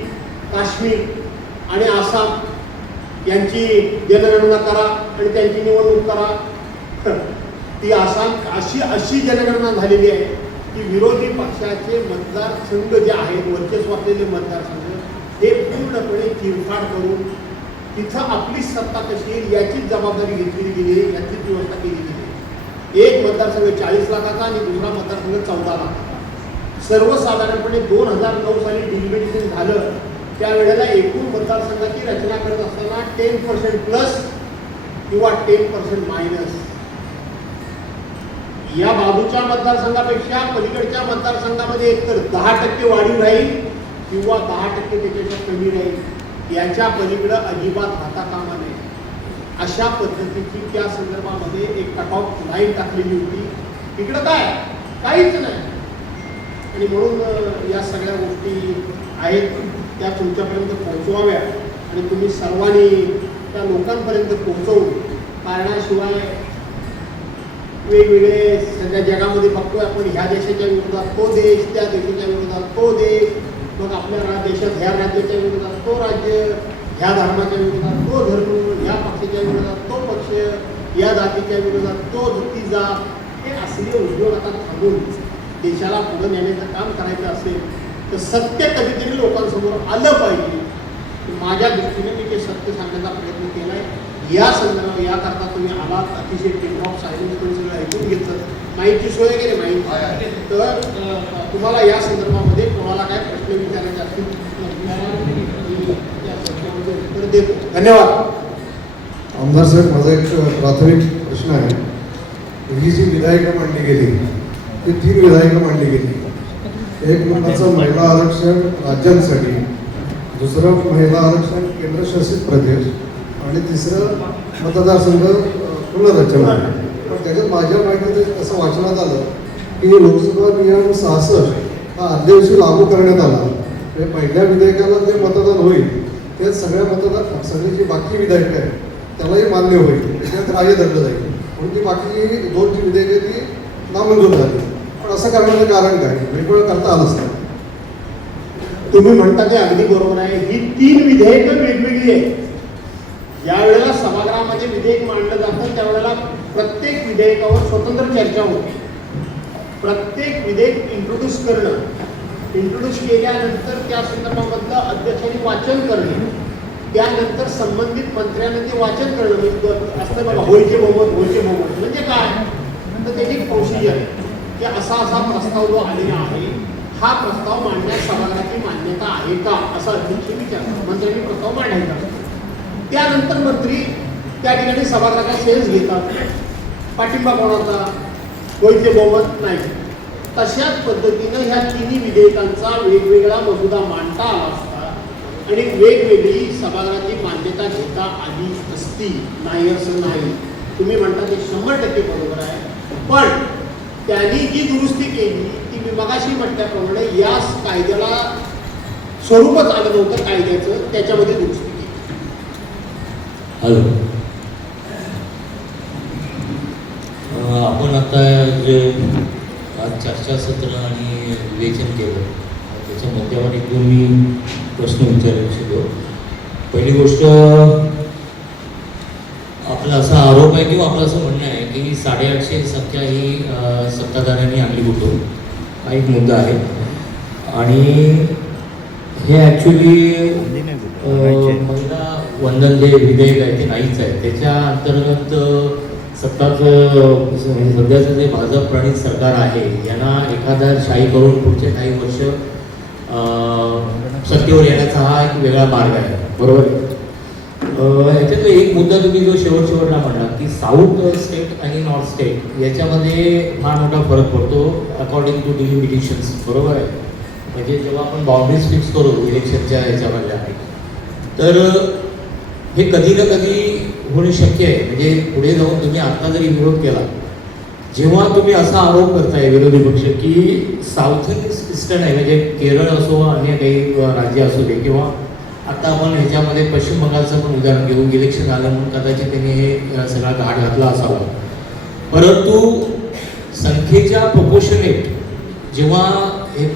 काश्मीर आणि आसाम यांची जनगणना करा आणि त्यांची निवडणूक करा. ती आसाम अशी जनगणना झालेली आहे की विरोधी पक्षाचे मतदारसंघ जे आहेत, वर्चस्व असलेले मतदारसंघ, हे पूर्णपणे चिरफाड करून तिथं आपली सत्ता कशी येईल याचीच जबाबदारी घेतली गेली आहे, याचीच व्यवस्था केली गेली आहे. एक मतदारसंघ 40 लाखाचा आणि दुसरा मतदारसंघ 14 लाखाचा. सर्वसाधारणपणे 2009 साली डिलिमिटेशन झालं त्यावेळेला एकूण मतदारसंघाची रचना करत असताना 10% प्लस किंवा 10% मायनस. या बाजूच्या मतदारसंघापेक्षा पलीकडच्या मतदारसंघामध्ये एकतर 10% वाढीव राहील किंवा 10% त्याच्यापेक्षा कमी राहील. याच्या पलीकडं अजिबात राहता कामा नये. अशा पद्धतीची त्या संदर्भामध्ये एक कट ऑफ लाईन टाकलेली होती. इकडं काय काहीच नाही. आणि म्हणून या सगळ्या गोष्टी आहेत त्या तुमच्यापर्यंत पोहोचवाव्या आणि तुम्ही सर्वांनी त्या लोकांपर्यंत पोहोचवून कारणाशिवाय वेगवेगळे सध्या जगामध्ये बघतोय आपण, ह्या देशाच्या विरोधात तो देश, त्या देशाच्या विरोधात तो देश, मग आपल्या देशात ह्या राज्याच्या विरोधात तो राज्य, ह्या धर्माच्या विरोधात तो धर्म, ह्या पक्षाच्या विरोधात तो पक्ष, या जातीच्या विरोधात तो जात. हे असले उद्योग आता थांबून देशाला पुढे नेण्याचं काम करायचं असेल तर सत्य कधीतरी लोकांसमोर आलं पाहिजे. माझ्या दृष्टीने मी ते सत्य सांगण्याचा प्रयत्न केला आहे. या संदर्भात याकरता तुम्ही आलात, अतिशय टेक ऑफ सायलेन्स करून सगळं ऐकून घेतलं. माहिती सोय केली माहिती, तर तुम्हाला या संदर्भामध्ये कोणाला काय प्रश्न विचारायचे असतील उत्तर देतो. धन्यवाद. आमदार साहेब, माझा एक प्राथमिक प्रश्न आहे. ही जी विधायकं मांडली गेली ती 3 विधायकं मांडली गेली. एक महत्त्वाचं महिला आरक्षण राज्यांसाठी, दुसरं महिला आरक्षण केंद्रशासित प्रदेश आणि तिसरं मतदारसंघ पुनर्रचना. पण त्याच्यात माझ्या माहितीत असं वाचनात आलं की लोकसभा नियम 66 हा आदल्या दिवशी लागू करण्यात आला. म्हणजे पहिल्या विधेयकाला जे मतदान होईल ते सगळी जी बाकी विधेयकं आहेत त्यालाही मान्य होईल, त्याच्यात ग्राह्य धरलं जाईल. म्हणून ती बाकीची 2 जी विधेयकं ती नामंजूर झाली. पण असं करण्याचं कारण काय, वेगवेगळं करता आलंच नाही. तुम्ही म्हणता ते अगदी बरोबर आहे. ही 3 विधेयकं वेगवेगळी आहेत. ज्या वेळेला सभागृहामध्ये विधेयक मांडलं जातं त्यावेळेला प्रत्येक विधेयकावर स्वतंत्र चर्चा होती. प्रत्येक विधेयक इंट्रोड्यूस करणं, इंट्रोड्यूस केल्यानंतर त्या संदर्भामधलं अध्यक्षांनी वाचन करणे, त्यानंतर संबंधित मंत्र्यांना ते वाचन करणं असतं बघा. होयचे बहुमत, होयचे बहुमत म्हणजे काय, तर त्याची प्रोसिजर आहे की असा प्रस्ताव जो आलेला आहे हा प्रस्ताव मांडण्यास सभागृहाची मान्यता आहे का असं अध्यक्ष विचारतात. मंत्र्यांनी प्रस्ताव मांडायचा. त्यानंतर मंत्री त्या ठिकाणी सभागृहाचा सेन्स घेतात. पाठिंबा कोणाचा, होयचे बहुमत नाही. तशाच पद्धतीनं ह्या 3 विधेयकांचा वेगवेगळा मसुदा मांडता आला असता आणि वेगवेगळी सभागृहाची मान्यता घेता आली असती. नाही असं नाही. तुम्ही म्हणता ते 100% बरोबर आहे. पण त्यांनी जी दुरुस्ती केली ती मी मगाशी म्हटल्याप्रमाणे या कायद्याला स्वरूपच आलं नव्हतं कायद्याचं, त्याच्यामध्ये दुरुस्ती केली. हॅलो, आपण आता जे आज चर्चासत्र आणि विवेचन केलं त्याच्या माध्यमातून एक 2 मी प्रश्न विचारू इच्छितो. पहिली गोष्ट, आपला असा आरोप आहे किंवा आपलं असं म्हणणं आहे की 850 संख्या ही सत्ताधाऱ्यांनी आणली कुठून, हा एक मुद्दा आहे. आणि हे ॲक्च्युली महिला वंदन जे विधेयक आहे ते नाहीच आहे. त्याच्या अंतर्गत सध्याचं जे भाजप प्रणित सरकार आहे यांना एखादशाही करून पुढचे काही वर्ष सत्तेवर येण्याचा हा एक वेगळा मार्ग आहे. बरोबर. याच्यातला एक मुद्दा तुम्ही जो शेवटला म्हणला की साऊथ स्टेट आणि नॉर्थ स्टेट याच्यामध्ये फार मोठा फरक पडतो अकॉर्डिंग टू डिलिमिटेशन्स. बरोबर आहे. म्हणजे जेव्हा आपण बाउंड्रीज फिक्स करू इलेक्शनच्या ह्याच्यामधल्या तर हे कधी ना कधी होणे शक्य आहे. म्हणजे पुढे जाऊन तुम्ही आता जरी विरोध केला, जेव्हा तुम्ही असा आरोप करताय विरोधी पक्ष की साऊथर्न ईस्टर्न आहे म्हणजे केरळ असो अन्य काही राज्य असू दे किंवा आता आपण ह्याच्यामध्ये पश्चिम बंगालचं पण उदाहरण घेऊ, इलेक्शन आलं म्हणून कदाचित त्यांनी हे सगळा घाट घातला असावा. परंतु संख्येच्या प्रोपोर्शनेट जेव्हा एक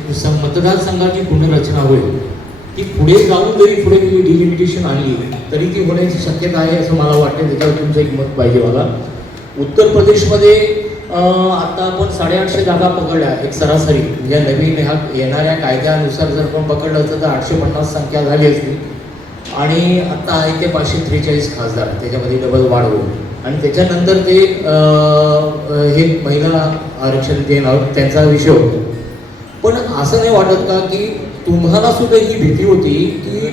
मतदारसंघाची पुनर्रचना होईल ती पुढे जाऊन जरी पुढे तुम्ही डिलिमिटेशन आणली तरी ती होण्याची शक्यता आहे असं मला वाटतं. त्याच्यावर तुमचं एक मत पाहिजे मला. उत्तर प्रदेशमध्ये आता आपण 850 जागा पकडल्या एक सरासरी म्हणजे नवीन ह्या येणाऱ्या कायद्यानुसार जर आपण पकडलं असतं तर 850 संख्या झाली असती आणि आता आहे ते 543 खासदार, त्याच्यामध्ये डबल वाढ होईल आणि त्याच्यानंतर ते हे महिला आरक्षण देणं त्यांचा विषय होतो. पण असं नाही वाटत का की तुम्हाला सुद्धा ही भीती होती की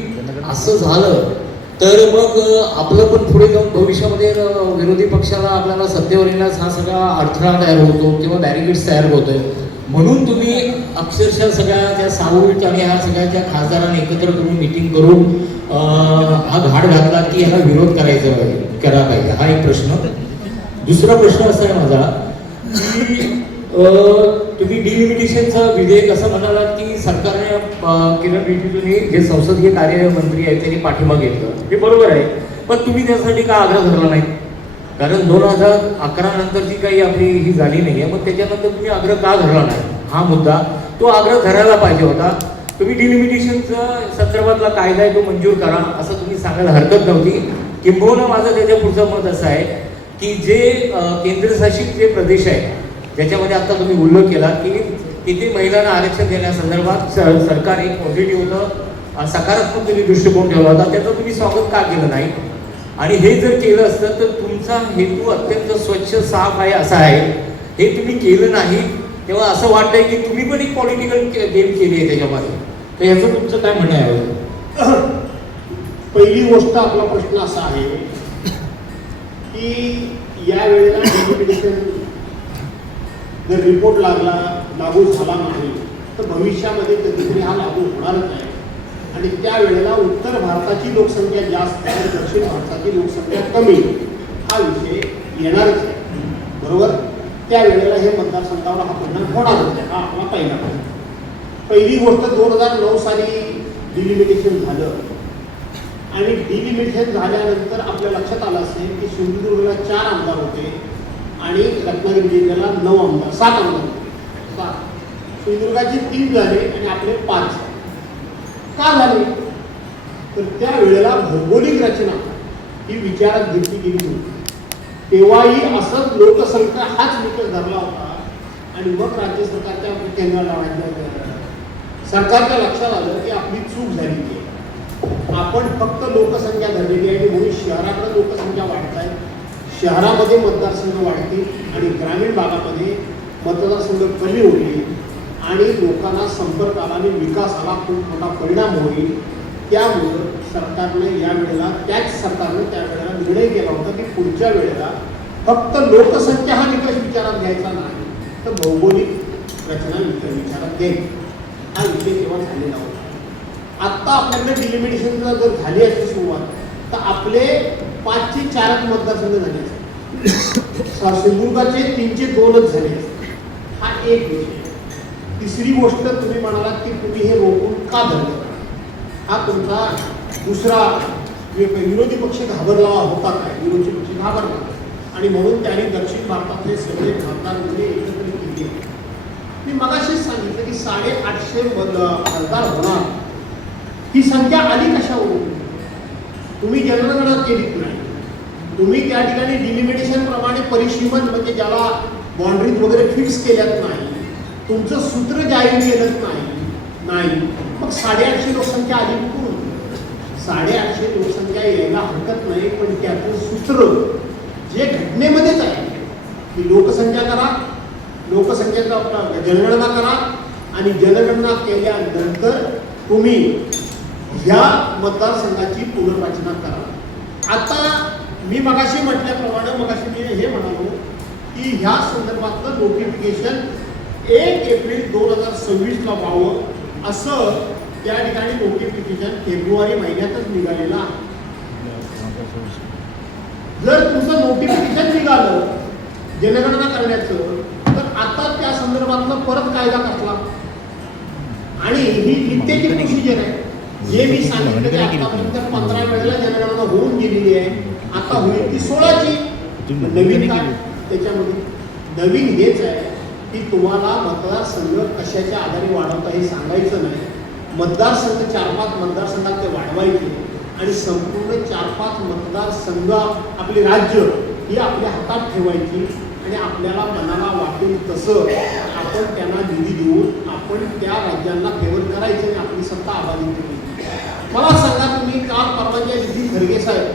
असं झालं तर मग आपलं पण पुढे जाऊन भविष्यामध्ये विरोधी पक्षाला आपल्याला सत्तेवर येण्यास हा सगळा अडथळा तयार होतो किंवा बॅरिकेड्स तयार होतोय, म्हणून तुम्ही अक्षरशः सगळ्या त्या साऊथ आणि ह्या सगळ्या त्या खासदारांना एकत्र करून मिटिंग करून हा घाट घातला की ह्याला विरोध करायला पाहिजे. हा एक प्रश्न. दुसरा प्रश्न असा आहे माझा की तुम्ही डिलिमिटेशनचा विधेयक असं म्हणालात की सरकारने किरण रिजिजूंनी जे संसदीय कार्य मंत्री आहेत त्यांनी पाठिंबा घेतला, हे बरोबर आहे. पण तुम्ही त्यासाठी का आग्रह धरला नाही? कारण 2011 नंतरची काही आपली ही झाली नाही आहे, मग त्याच्यानंतर तुम्ही आग्रह का धरला नाही? हा मुद्दा तो आग्रह धरायला पाहिजे होता. तुम्ही डिलिमिटेशनचा संदर्भातला कायदा आहे तो मंजूर करा असं तुम्ही सांगायला हरकत नव्हती. किंबहुना माझं त्याच्या पुढचं मत असं आहे की जे केंद्रशासित जे प्रदेश आहेत ज्याच्यामध्ये आता तुम्ही उल्लेख केला की तिथे महिलांना आरक्षण देण्यासंदर्भात सरकार एक पॉझिटिव्ह होतं, सकारात्मक तुम्ही दृष्टिकोन ठेवला होता, त्याचं तुम्ही स्वागत का केलं नाही? आणि हे जर केलं असतं तर तुमचा हेतू अत्यंत स्वच्छ साफ आहे असा आहे, हे तुम्ही केलं नाही. तेव्हा असं वाटतंय की तुम्ही पण एक पॉलिटिकल गेम केली आहे त्याच्यामध्ये. तर याचं तुमचं काय म्हणणं आहे? पहिली गोष्ट आपला प्रश्न असा आहे की या वेळेला डिलिमिटेशन जर रिपोर्ट लागू झाला नाही तर भविष्यामध्ये कधीतरी हा लागू होणारच आहे आणि त्यावेळेला उत्तर भारताची लोकसंख्या जास्त आहे, दक्षिण भारताची लोकसंख्या कमी, हा विषय येणारच आहे. बरोबर. त्यावेळेला हे मतदारसंघावर हा परिणाम होणारच आहे. हा आपला पहिला प्रश्न. पहिली गोष्ट 2009 साली डिलिमिटेशन झालं आणि डिलिमिटेशन झाल्यानंतर आपल्या लक्षात आलं असेल की सिंधुदुर्गला 4 आमदार होते आणि रत्नागिरी जिल्ह्याला 9 आमदार 7 आमदार होते. 7. सिंधुदुर्गाचे 3 झाले आणि आपले 5 का झाले? तर त्यावेळेला भौगोलिक रचना ही विचारात घेतली गेली होती. तेव्हाही असंच लोकसंख्या हाच निकष धरला होता आणि मग राज्य सरकारच्या सरकारच्या लक्षात आलं की आपली चूक झालेली आहे. आपण फक्त लोकसंख्या धरलेली आहे म्हणून शहराकडे लोकसंख्या वाढत आहे, शहरामध्ये मतदारसंघ वाढतील आणि ग्रामीण भागामध्ये मतदारसंघ कमी होईल आणि लोकांना संपर्क आला आणि विकासाला खूप मोठा परिणाम होईल. त्यामुळं सरकारने यावेळेला त्यावेळेला निर्णय केला होता की पुढच्या वेळेला फक्त लोकसंख्या हा निकष विचारात घ्यायचा नाही तर भौगोलिक रचना विचारात घ्यायची. हा विषय तेव्हा झालेला होता. आत्ता आपल्याकडे डिलिमिटेशनला जर झाली असती सुरुवात तर आपले 5 चे 4 मतदारसंघ झाले असते, सिंधुदुर्गाचे 3 चे 2च झाले असते. हा एक विषय. तिसरी गोष्ट तुम्ही म्हणालात की तुम्ही हे रोखून का धरलं, हा तुमचा दुसरा. विरोधी पक्ष घाबरला होता काय? विरोधी पक्ष घाबरला आणि म्हणून त्यांनी दक्षिण भारतातले सगळे खासदार एकत्र केले. मी मगाशीच सांगितलं की 850 खासदार होणार, ही संख्या आली कशावरून? तुम्ही जनगणना केलीच नाही. तुम्ही त्या ठिकाणी डिलिमिटेशन प्रमाणे परिसीमन म्हणजे ज्याला बाउंड्रीज वगैरे फिक्स केल्यात नाही, तुमचं सूत्र जाहीर केलंच नाही. नाही. मग 850 लोकसंख्या आली कुठून? 850 लोकसंख्या यायला हरकत नाही, पण त्यातून सूत्र जे घटनेमध्येच आहे की लोकसंख्या करा, लोकसंख्येचा जनगणना करा आणि जनगणना केल्यानंतर तुम्ही ह्या मतदारसंघाची पुनर्रचना करा. आता मी मगाशी म्हटल्याप्रमाणे मगाशी मी हे म्हणालो की ह्या संदर्भातलं नोटिफिकेशन 1 एप्रिल 2026 ला व्हावं असं त्या ठिकाणी नोटिफिकेशन फेब्रुवारी महिन्यातच निघालेलं आहे. जर तुमचं नोटिफिकेशन निघालं जनगणना करण्याचं तर आता त्या संदर्भातलं परत कायदा कसला? आणि ही नित्याची प्रोसिजर आहे. जे मी सांगितलं की आतापर्यंत 15 वेळेला जनगणना होऊन गेलेली आहे, आता होईल ती 16ची. नवीन काय त्याच्यामध्ये? नवीन हेच आहे की तुम्हाला मतदारसंघ कशाच्या आधारे वाढवता हे सांगायचं नाही. मतदारसंघ 4-5 मतदारसंघात ते वाढवायचे आणि संपूर्ण 4-5 मतदारसंघ आपले राज्य ही आपल्या हातात ठेवायची आणि आपल्याला मनाला वाटेल तसं आपण त्यांना निधी देऊन आपण त्या राज्यांना फेवर करायचं आणि आपली सत्ता अबाधित केली. मला सांगा, तुम्ही काल परवाच्या दिवशी खरगे साहेब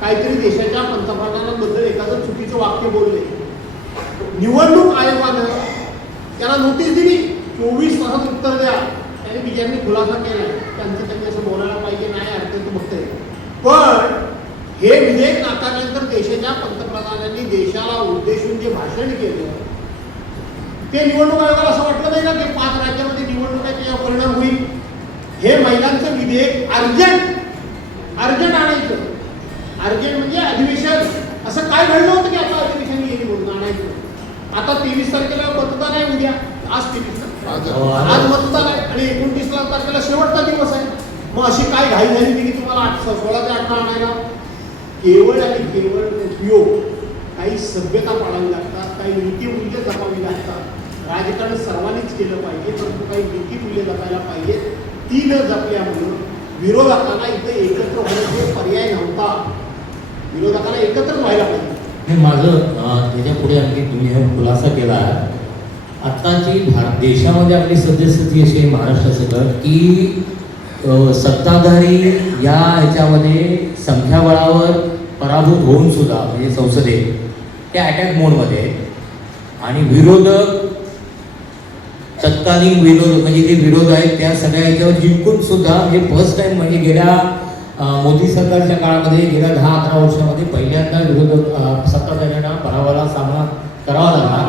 काहीतरी देशाच्या पंतप्रधानांबद्दल एखादं चुकीचं वाक्य बोलले. निवडणूक आयोगानं त्याला नोटीस दिली, 24 तासात उत्तर द्या. त्याने बिचाऱ्यांनी खुलासा केला. त्यांनी असं बोलायला पाहिजे नाही, अर्थ तो बघतोय. पण हे विधेयक नाकारल्यानंतर देशाच्या पंतप्रधानांनी देशाला उद्देशून जे भाषण केलं ते निवडणूक आयोगाला असं वाटलं नाही का की 5 राज्यामध्ये निवडणुकाचा परिणाम होईल? हे महिलांचं विधेयक अर्जंट आणायचं. अर्जंट म्हणजे अधिवेशन. असं काय घडलं होतं की आता अधिवेशन येईल म्हणून आणायचं? आता 23 तारखेला मतदान आहे, उद्या आज 23 आज मतदान आहे आणि 29 तारखेला शेवटचा दिवस आहे. मग अशी काय घाई झाली की तुम्हाला 16 ते 18 आणायला? केवळ आणि केवळ उपयोग काही सभ्यता पाळावी लागतात, काही नीतिमूल्य जपावी लागतात. राजकारण सर्वांनीच केलं पाहिजे, परंतु काही नीतिमूल्य जपायला पाहिजे. ती न जपल्यामुळं विरोधकांना इथे एकत्र होण्याचे पर्याय नव्हता. विरोधकांना एकत्रच व्हायला पाहिजे. माझं त्याच्या पुढे आणखी तुम्ही हा खुलासा केला. आत्ताची देशामध्ये आपली सद्यस्थिती अशी आहे महाराष्ट्र सरकार की सत्ताधारी या ह्याच्यामध्ये संख्याबळावर पराभूत होऊन सुद्धा म्हणजे संसदेत ते अटॅक मोडमध्ये आणि विरोधक तत्कालीन विरोध म्हणजे जे विरोध आहेत त्या सगळ्या ह्याच्यावर जिंकून सुद्धा हे फर्स्ट टाइम म्हणजे गेल्या मोदी सरकारच्या काळामध्ये गेल्या 10-11 वर्षामध्ये पहिल्यांदा विरोधक सत्ताधाऱ्यांना पराभवाला सामना करावा लागला.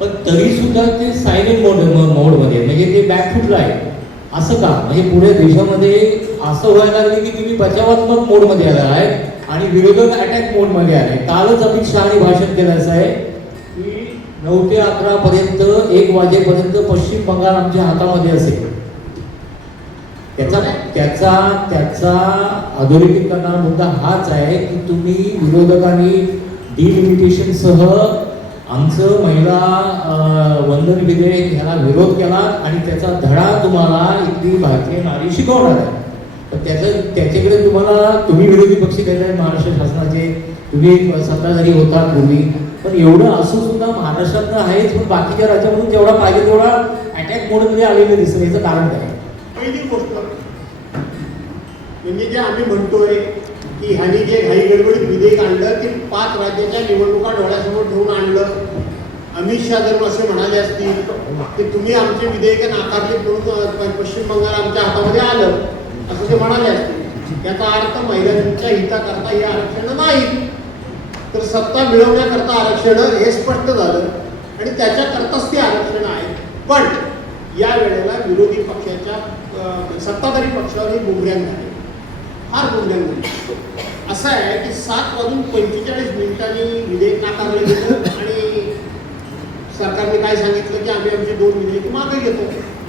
पण तरी सुद्धा ते सायलेंट मोडमध्ये म्हणजे ते बॅकफुटला आहे. असं का? म्हणजे पुढे देशामध्ये असं व्हायला लागले की तुम्ही बचावात्मक मोडमध्ये आला आहे आणि विरोधक अटॅक मोडमध्ये आले. कालच अमित शहानी भाषण केलं असं आहे की 9 ते 11 पर्यंत 1 वाजेपर्यंत पश्चिम बंगाल आमच्या हातामध्ये असेल. त्याचा अधोरेखित करणारा मुद्दा हाच आहे की तुम्ही विरोधकांनी डिलिमिटेशनसह आमचं महिला वंदन विधेयक ह्याला विरोध केला आणि त्याचा धडा तुम्हाला इथली भारतीय नारी शिकवणार आहे. पण त्याच्याकडे तुम्ही विरोधी पक्ष केले महाराष्ट्र शासनाचे, तुम्ही सत्ताधारी होता पूर्वी, पण एवढं असून सुद्धा महाराष्ट्रातनं आहेच पण बाकीच्या राज्यामधून जेवढा पाहिजे तेवढा अटॅक मोडमध्ये आलेलं दिसतं. याचं कारण काय? पहिली गोष्ट म्हणजे जे आम्ही म्हणतोय की ह्याने जे घाई गडबडीत विधेयक आणलं ते 5 राज्याच्या निवडणुका डोळ्यासमोर ठेवून आणलं. अमित शहा जर असे म्हणाले असतील की तुम्ही आमचे विधेयक नाकारले म्हणून पश्चिम बंगाल आमच्या हातामध्ये आलं असं ते म्हणाले असतील, याचा अर्थ महिलांच्या हिताकरता हे आरक्षण नाही तर सत्ता मिळवण्याकरता आरक्षण हे स्पष्ट झालं आणि त्याच्याकरताच ते आरक्षण आहे. पण या वेळेला विरोधी पक्षाच्या सत्ताधारी पक्षावर गुमऱ्यान झाले, फार गुमऱ्यान झाले. असं आहे की 7:45 विधेयक नाकारलं गेलं आणि सरकारने काय सांगितलं की आम्ही आमची 2 विधेयक मागे घेतो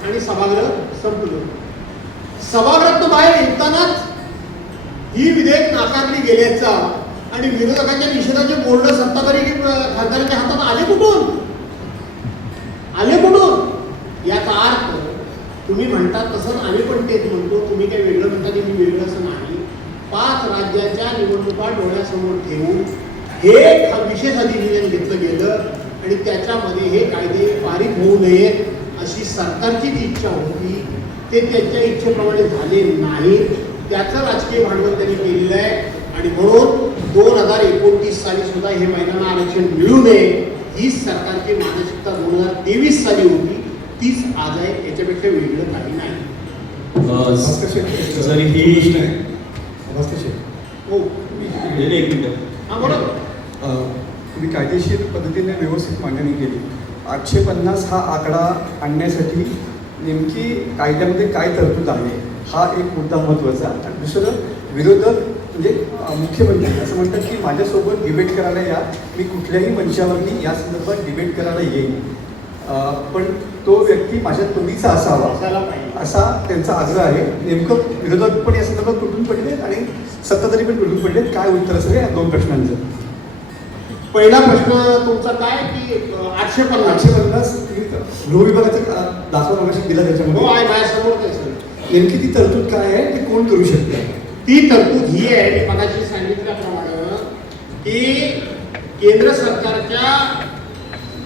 आणि सभागृह संपलं. सभागृहात बाहेर येतानाच ही विधेयक नाकारली गेल्याचा आणि विरोधकांच्या निषेधाचे बोर्ड सत्ताधारी खासदारांच्या हातात आले कुठून? याचा अर्थ तुम्ही म्हणतात तसंच आम्ही पण तेच म्हणतो, तुम्ही काही वेगळं म्हणता की मी वेगळं असं नाही. 5 राज्याच्या निवडणुका डोळ्यासमोर ठेवून हे विशेष अधिनियम घेतलं गेलं आणि त्याच्यामध्ये हे कायदे पारित होऊ नयेत अशी सरकारचीच इच्छा होती ते त्यांच्या इच्छेप्रमाणे झाले नाही. त्याचं राजकीय भांडवल त्यांनी केलेलं आहे आणि म्हणून 2029 साली सुद्धा हे महिलांना आरक्षण मिळू नये ही सरकारची मानसिकता 2023 साली होती, तीच आज आहे. याच्यापेक्षा वेगळं काही नाही. जरी ही हो एक मिनिट हा बरोबर. तुम्ही कायदेशीर पद्धतीने व्यवस्थित मांडणी केली. 850 हा आकडा आणण्यासाठी नेमकी कायद्यामध्ये काय तरतूद आहे हा एक मुद्दा महत्त्वाचा. आणि दुसरं, विरोधक म्हणजे मुख्यमंत्री असं म्हणतात की माझ्यासोबत डिबेट करायला या, मी कुठल्याही मंचावरती या संदर्भात डिबेट करायला येईन, पण तो व्यक्ती माझ्या तोडीचा असावा असायला पाहिजे असा त्यांचा आग्रह आहे. नेमकं विरोधक पण या संदर्भात तुटून पडलेत आणि सत्ताधारी पण तुटून पडलेत. काय उत्तर असेल या दोन प्रश्नांचं? पहिला प्रश्न तुमचा काय की 850 गृह विभागाचा दाखला मगाशी दिला हो त्याच्यामध्ये आहे माझ्यासमोर त्याचं. नेमकी ती तरतूद काय आहे, ते कोण करू शकते? ती तरतूद ही आहे मी मगाशी सांगितल्याप्रमाणे की केंद्र सरकारच्या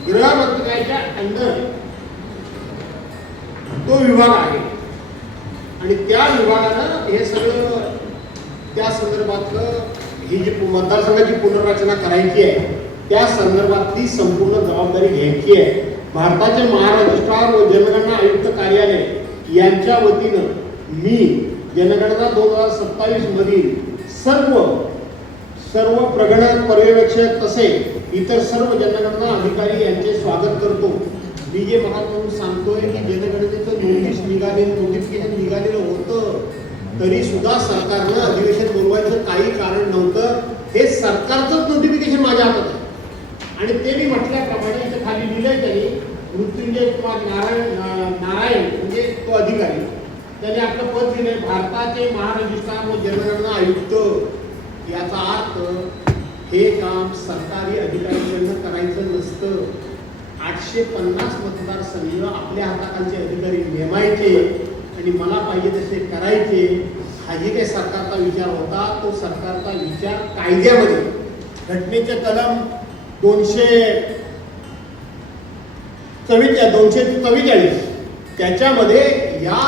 गृह मंत्रालयाच्या अंडर तो विभाग आहे आणि त्या विभागानं हे सगळं त्या संदर्भातलं ही जी मतदारसंघाची पुनर्रचना करायची आहे त्या संदर्भातली संपूर्ण जबाबदारी घ्यायची आहे. भारताचे महारजिस्ट्रार व जनगणना आयुक्त कार्यालय यांच्या वतीनं मी जनगणना 2027 मधील सर्व प्रगणन पर्यवेक्षक तसे इतर सर्व जनगणना अधिकारी यांचे स्वागत करतो. मी जे मगापासून सांगतोय की जनगणनेचं नोटिफिकेशन निघालेलं होतं तरी सुद्धा सरकारनं अधिवेशन बोलवायचं काही कारण नव्हतं. हे सरकारचंच नोटिफिकेशन माझ्या हातात आहे आणि ते मी म्हटल्याप्रमाणे इथं खाली लिहिलंय त्यांनी मृत्युंजय कुमार नारायण म्हणजे तो अधिकारी त्यांनी आपलं पद दिलंय भारताचे महारजिस्ट्रार व जनगणना आयुक्त. याचा अर्थ हे काम सरकारी अधिकाऱ्यांकडनं करायचं नसतं. 850 मतदारसंघ आपल्या हाताखालचे अधिकारी नेमायचे आणि मला पाहिजे तसे करायचे. हा जी काही सरकारचा विचार होता तो सरकारचा विचार कायद्यामध्ये घटनेचे कलम 244 त्याच्यामध्ये या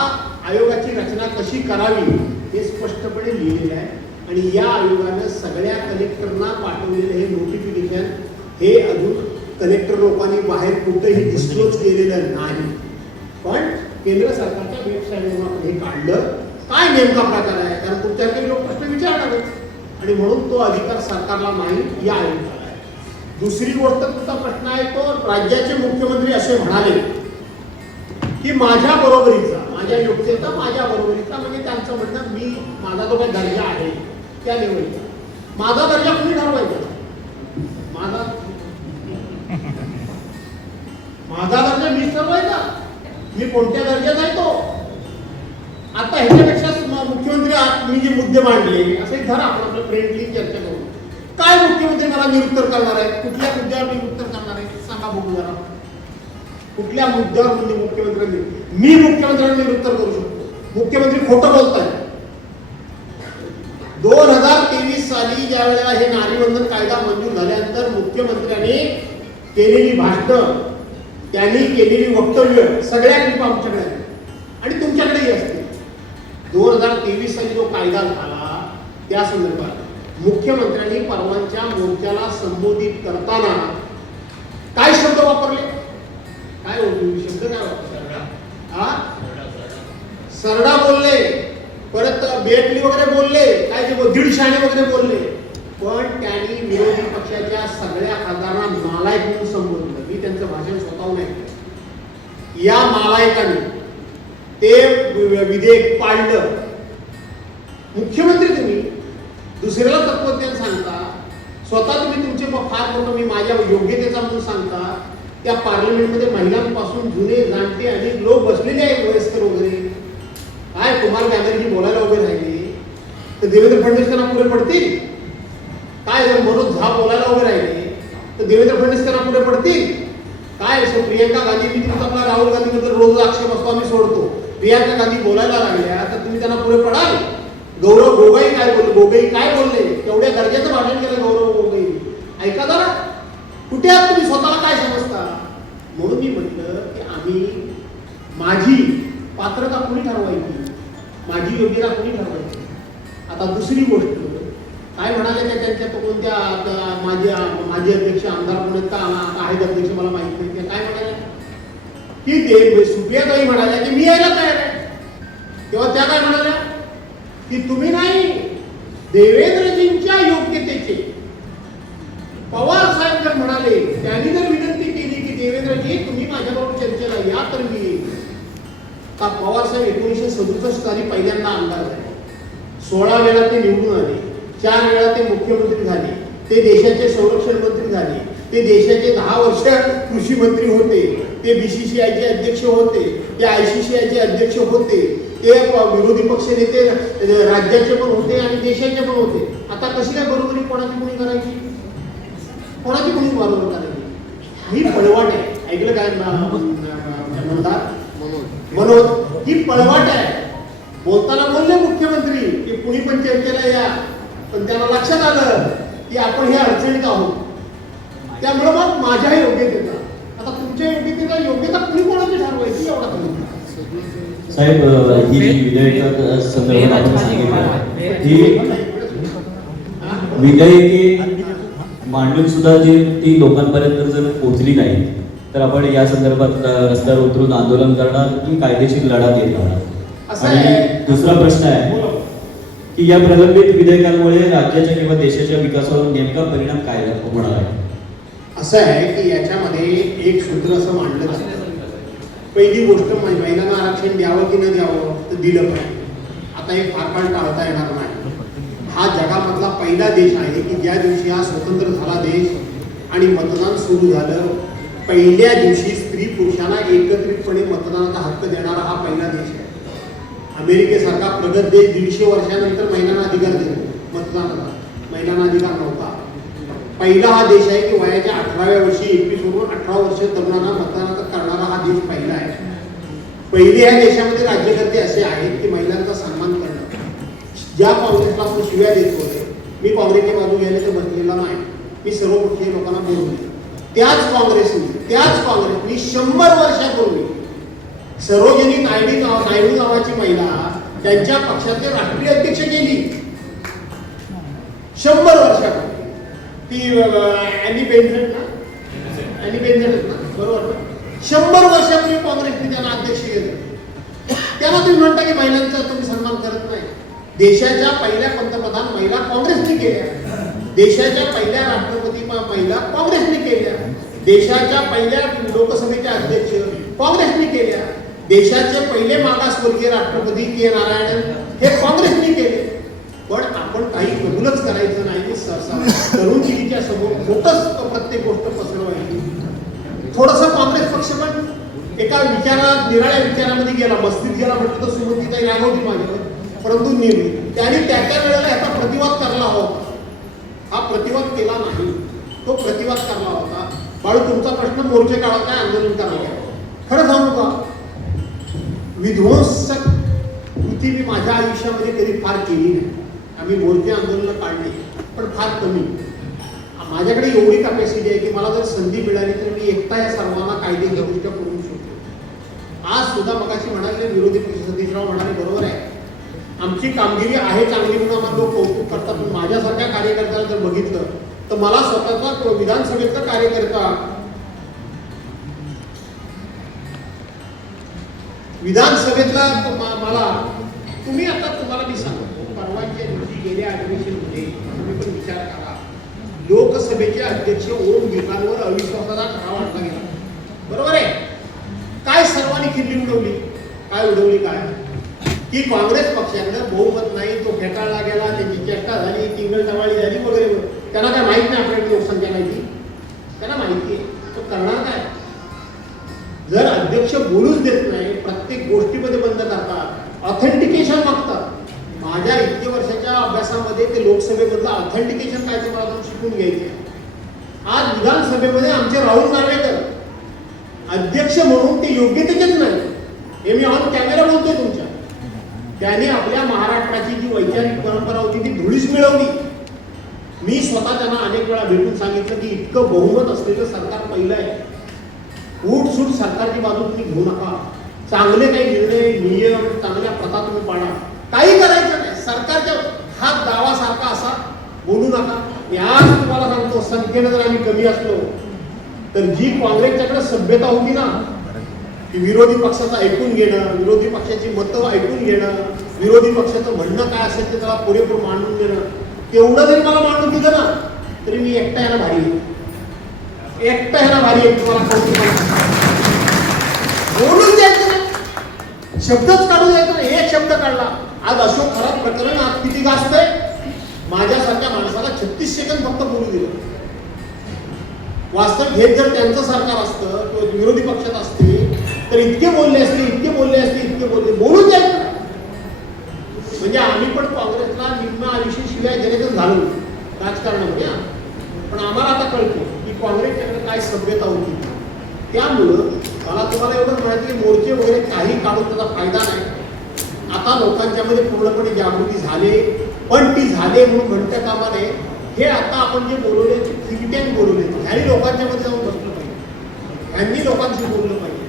आयोगाची रचना कशी करावी हे स्पष्टपणे लिहिलेलं आहे आणि या आयोगानं सगळ्या कलेक्टरना पाठवलेलं हे नोटिफिकेशन हे अजून कलेक्टर लोकांनी बाहेर कुठेही डिस्क्लोज केलेलं नाही. पण केंद्र सरकारच्या वेबसाईटवरून आपण हे काढलं. काय नेमका प्रकार आहे कारण तुमच्याकडे लोक प्रश्न विचारणार आणि म्हणून तो अधिकार सरकारला नाही या आयोगाला आहे. दुसरी गोष्ट तुमचा प्रश्न आहे तो राज्याचे मुख्यमंत्री असे म्हणाले की माझ्या बरोबरीचा माझ्या योग्यता माझ्या बरोबरीचा म्हणजे त्यांचं म्हणणं मी माझा जो काही दर्जा आहे त्या लेवलचा माझा दर्जा कुणी ठरवायचा माझा दर्जा मी ठरवायचा मी कोणत्या दर्जात आहे तो. आता ह्याच्यापेक्षा मुख्यमंत्री मी जे मुद्दे मांडले असे धरा आपण आपलं फ्रेंडली चर्चा करू. काय मुख्यमंत्री मला निरुत्तर करणार आहे कुठल्या मुद्द्यावर मी उत्तर करणार आहे सांगा बघू जरा. कुठल्या मुद्द्यावर म्हणजे मुख्यमंत्र्यांनी मुख्यमंत्र्यांनी निरुत्तर करू शकतो. मुख्यमंत्री खोटं बोलताय. 2023 साली ज्या वेळेला हे नारीवंदन कायदा मंजूर झाल्यानंतर मुख्यमंत्र्यांनी केलेली भाषणं त्यांनी केलेली वक्तव्य सगळ्या क्लिप आमच्याकडे आणि तुमच्याकडेही असते. 2023 साली जो कायदा झाला त्या संदर्भात मुख्यमंत्र्यांनी परवांच्या मोर्चाला संबोधित करताना काय शब्द वापरले काय शब्द काय वापरले सरडा बोलले परत बेटली वगैरे बोलले काय ते दीडशाने वगैरे बोलले. पण त्यांनी विरोधी पक्षाच्या सगळ्या खासदारांना नालायक म्हणून संबोधलं. मी त्यांचं भाषण स्वतःहून ऐकलं. या नालायकांनी ते विधेयक पाळलं. मुख्यमंत्री तुम्ही दुसऱ्याला तत्वज्ञान सांगता स्वतः तुम्ही तुमचे फार मोठं मी माझ्या योग्यतेचा म्हणून सांगता. त्या पार्लमेंटमध्ये महिलांपासून जुने जाणते अनेक लोक बसलेले आहेत वयस्कर वगैरे. काय कुमार बॅनर्जी बोलायला उभे राहिले तर देवेंद्र फडणवीस त्यांना पुढे पडतील. काय जर मनोज झा बोलायला उभे राहिले तर देवेंद्र फडणवीस त्यांना पुढे पडतील. काय प्रियंका गांधी मी तुमचा राहुल गांधी बद्दल रोज आक्षेप असतो आम्ही सोडतो. प्रियंका गांधी बोलायला लागल्या तर तुम्ही त्यांना पुढे पडाल. गौरव गोगोई काय बोलले तेवढ्या दर्जाचं भाषण केलं गौरव गोगोई. ऐका जरा कुठे आहात तुम्ही स्वतःला काय समजता. म्हणून मी म्हटलं की आम्ही माझी पात्रता कुणी ठरवायची, माझी योग्यता कुणी ठरवायची? आता दुसरी गोष्ट काय म्हणाले त्या त्यांच्या तो कोणत्या माजी अध्यक्ष आमदार म्हणत का आहेत अध्यक्ष मला माहित नाही, ते काय म्हणाले की ते सुप्रियाताई म्हणाल्या की मी यायला तयार आहे. तेव्हा त्या काय म्हणाल्या की तुम्ही नाही, देवेंद्रजींच्या योग्यतेचे पवार साहेब जर म्हणाले, त्यांनी जर विनंती केली की देवेंद्रजी तुम्ही माझ्याबरोबर चर्चेला या तर मी येईल. का पवार साहेब 1967 साली पहिल्यांदा आमदार झाले, 16 वेळा ते निवडून आले, 4 वेळा ते मुख्यमंत्री झाले, ते देशाचे संरक्षण मंत्री झाले, ते देशाचे 10 वर्ष कृषी मंत्री होते, ते बीसीसीआयचे अध्यक्ष होते, ते आयसीसीआयचे अध्यक्ष होते, ते विरोधी पक्ष नेते राज्याचे पण होते आणि देशाचे पण होते. आता कशी काय बरोबरी कोणाची कोणी करायची, कोणाची कोणी बरोबर करायची? ही पळवाट आहे. ऐकलं काय म्हणतात मनोज, ही पळवाट आहे. बोलताना बोलले मुख्यमंत्री की कुणी पण चर्चेला या, पण त्यांना लक्षात आलं की आपण हे अडचणीत आहोत, त्यामुळे मग माझ्या योग्यतेचा, आता तुमच्या योग्यता कुणी कोणाची ठरवायची एवढा तुम्ही साहेब, ही जी विधेयक संदर्भात आपण सांगितलं, ही विधेयके मांडून सुद्धा ती लोकांपर्यंत जर पोहोचली नाही तर आपण या संदर्भात रस्त्यावर उतरून आंदोलन करणार की कायदेशीर लढा देत राहणार? आणि दुसरा प्रश्न आहे की या प्रलंबित विधेयकांमुळे राज्याच्या किंवा देशाच्या विकासावर नेमका परिणाम काय होणार आहे? असं आहे की याच्यामध्ये एक सूत्र असं मांडलं जातं. पहिली गोष्ट महिलांना आरक्षण द्यावं की न द्यावं, तर दिलं पाहिजे. आता हे फार काळ टाळता येणार नाही. हा जगामधला पहिला देश आहे की ज्या दिवशी हा स्वतंत्र झाला देश आणि मतदान सुरू झालं, पहिल्या दिवशी स्त्री पुरुषांना एकत्रितपणे मतदानाचा हक्क देणारा हा पहिला देश आहे. अमेरिकेसारखा प्रगत देश 150 वर्षानंतर महिलांना अधिकार देतो मतदानाचा, महिलांना अधिकार नव्हता. पहिला हा देश आहे की वयाच्या 18व्या वर्षी 21 वरून 18 वर्ष तरुणांना मतदानाचा करणारा हा देश पहिला आहे. पहिले या देशामध्ये राज्यकर्ते असे आहेत की महिलांचा सन्मान करणं. ज्या काँग्रेसला आपण शिव्या देत होते, मी काँग्रेसची बाजू घ्यायला तर बसलेला नाही, मी सर्वपक्षीय लोकांना बोलवले. त्याच काँग्रेसनी 100 वर्षापूर्वी सरोजिनी नायडू नावाची महिला त्यांच्या पक्षाचे राष्ट्रीय अध्यक्ष केली. 100 वर्षापूर्वी ती अॅनी बेझंट ना, बरोबर. 100 वर्षापूर्वी काँग्रेसने त्यांना अध्यक्ष केलं. त्यांना तुम्ही म्हणता की महिलांचा तुम्ही सन्मान करत नाही. देशाच्या पहिल्या पंतप्रधान महिला काँग्रेसने केल्या, देशाच्या पहिल्या राष्ट्रपती महिला काँग्रेसने केल्या, देशाच्या पहिल्या लोकसभेच्या अध्यक्ष काँग्रेसने केल्या, देशाचे पहिले मागासवर्गीय राष्ट्रपती के नारायणन हे काँग्रेसने केले. पण आपण काही कबूलच करायचं नाही. तरुण पिढीच्या समोर खोटच प्रत्येक गोष्ट पसरवायची. थोडस काँग्रेस पक्ष पण एका निराळ्या विचारामध्ये गेला, मस्तीत गेला म्हटलं तर सुमतीताई रागवती माझ्यावर, परंतु त्याने त्या वेळेला याचा प्रतिवाद करला होता. हा प्रतिवाद केला नाही, तो प्रतिवाद करला होता. बाळू, तुमचा प्रश्न मोर्चे काढा काय आंदोलन करायला? खरं सांगू का, विध्वंसक कृती मी माझ्या आयुष्यामध्ये कधी फार केली नाही. आम्ही मोर्चे आंदोलन काढली पण फार कमी. माझ्याकडे एवढी कॅपॅसिटी आहे की मला जर संधी मिळाली तर मी एकटा या सर्वांना कायदेदृष्ट्या करू शकतो. आज सुद्धा मगाशी म्हणाले विरोधी पक्ष सतीशराव म्हणाले, बरोबर आहे, आमची कामगिरी आहे चांगली म्हणून आम्हाला लोक कौतुक करतात. पण माझ्यासारख्या कार्यकर्त्याला जर बघितलं तर मला स्वतःचा विधानसभेचा कार्यकर्ता, विधानसभेतला मला तुम्ही आता तुम्हाला मी सांगतो, परवाच्या दिवशी गेल्या अधिवेशनमध्ये तुम्ही पण विचार करा, लोकसभेचे अध्यक्ष ओम बिर्लांवर अविश्वासाचा ठराव आणला गेला. बरोबर आहे, काय सर्वांनी खिल्ली उडवली, काय की काँग्रेस पक्षाकडे बहुमत नाही, तो फेटाळला गेला, त्याची चेष्टा झाली, टिंगलटवाळी झाली वगैरे. त्यांना काय माहित नाही आपल्याकडे लोकसंख्या माहिती, त्यांना माहिती आहे, तो करणार काय? जर अध्यक्ष बोलूच देत नाही, प्रत्येक गोष्टीमध्ये बंद करतात, ऑथेंटिकेशन मागतात. माझ्या इतके वर्षाच्या अभ्यासामध्ये ते लोकसभेमधलं ऑथेंटिकेशन काय ते मला जाऊन शिकून घ्यायचे. आज विधानसभेमध्ये आमचे राहुल नार्वेकर अध्यक्ष म्हणून ते योग्यतेचेच नाही, हे मी ऑन कॅमेरा बोलतोय तुमच्या. त्याने आपल्या महाराष्ट्राची जी वैचारिक परंपरा होती ती धुळीस मिळवली. मी स्वतः त्यांना अनेक वेळा भेटून सांगितलं की इतकं बहुमत असलेलं सरकार पहिलं आहे, उठसूट सरकारची बाजू तुम्ही घेऊ नका. चांगले काही निर्णय नियम चांगल्या प्रथा तुम्ही पाळा. काही करायचं नाही. सरकारच्या हा दावासारखा असा बोलू नका. याच तुम्हाला सांगतो, संख्येनं जर आम्ही कमी असलो तर जी काँग्रेसच्याकडे सभ्यता होती ना, की विरोधी पक्षाचं ऐकून घेणं, विरोधी पक्षाची मतं ऐकून घेणं, विरोधी पक्षाचं म्हणणं काय असेल ते त्याला पुरेपूर मांडून देणं, तेवढं जरी मला मांडून दिलं ना तरी मी एकटा ह्याला भारी आहे. एकटा ह्याला भारी आहे. तुम्हाला बोलून द्यायचं नाही, शब्दच काढून द्यायचं नाही. एक शब्द काढला. आज अशोक खराब प्रकरण आज किती गाजतंय. माझ्यासारख्या माणसाला 36 सेकंद फक्त बोलू दिलं. वास्तविक हे जर त्यांचं सरकार असतं किंवा विरोधी पक्षात असते तर इतके बोलले असते, इतके बोलले असते, इतके बोलले. बोलून द्यायचं. म्हणजे आम्ही पण काँग्रेसला निम्न आयुष्य शिवाय जगतच घालू राजकारणामध्ये. पण आम्हाला आता कळतो की काँग्रेसच्याकडे काय सभ्यता होती. त्यामुळं मला तुम्हाला एवढंच म्हणायचं की मोर्चे वगैरे काही काढून त्याचा फायदा नाही. आता लोकांच्या मध्ये पूर्णपणे जागृती झाली, पण ती झाले म्हणून म्हणत्या कामा नये. हे आता आपण जे बोलवले ते थिंक टँक बोलवले, ह्यांनी लोकांच्या मध्ये जाऊन बसलं पाहिजे, ह्यांनी लोकांशी बोललं पाहिजे.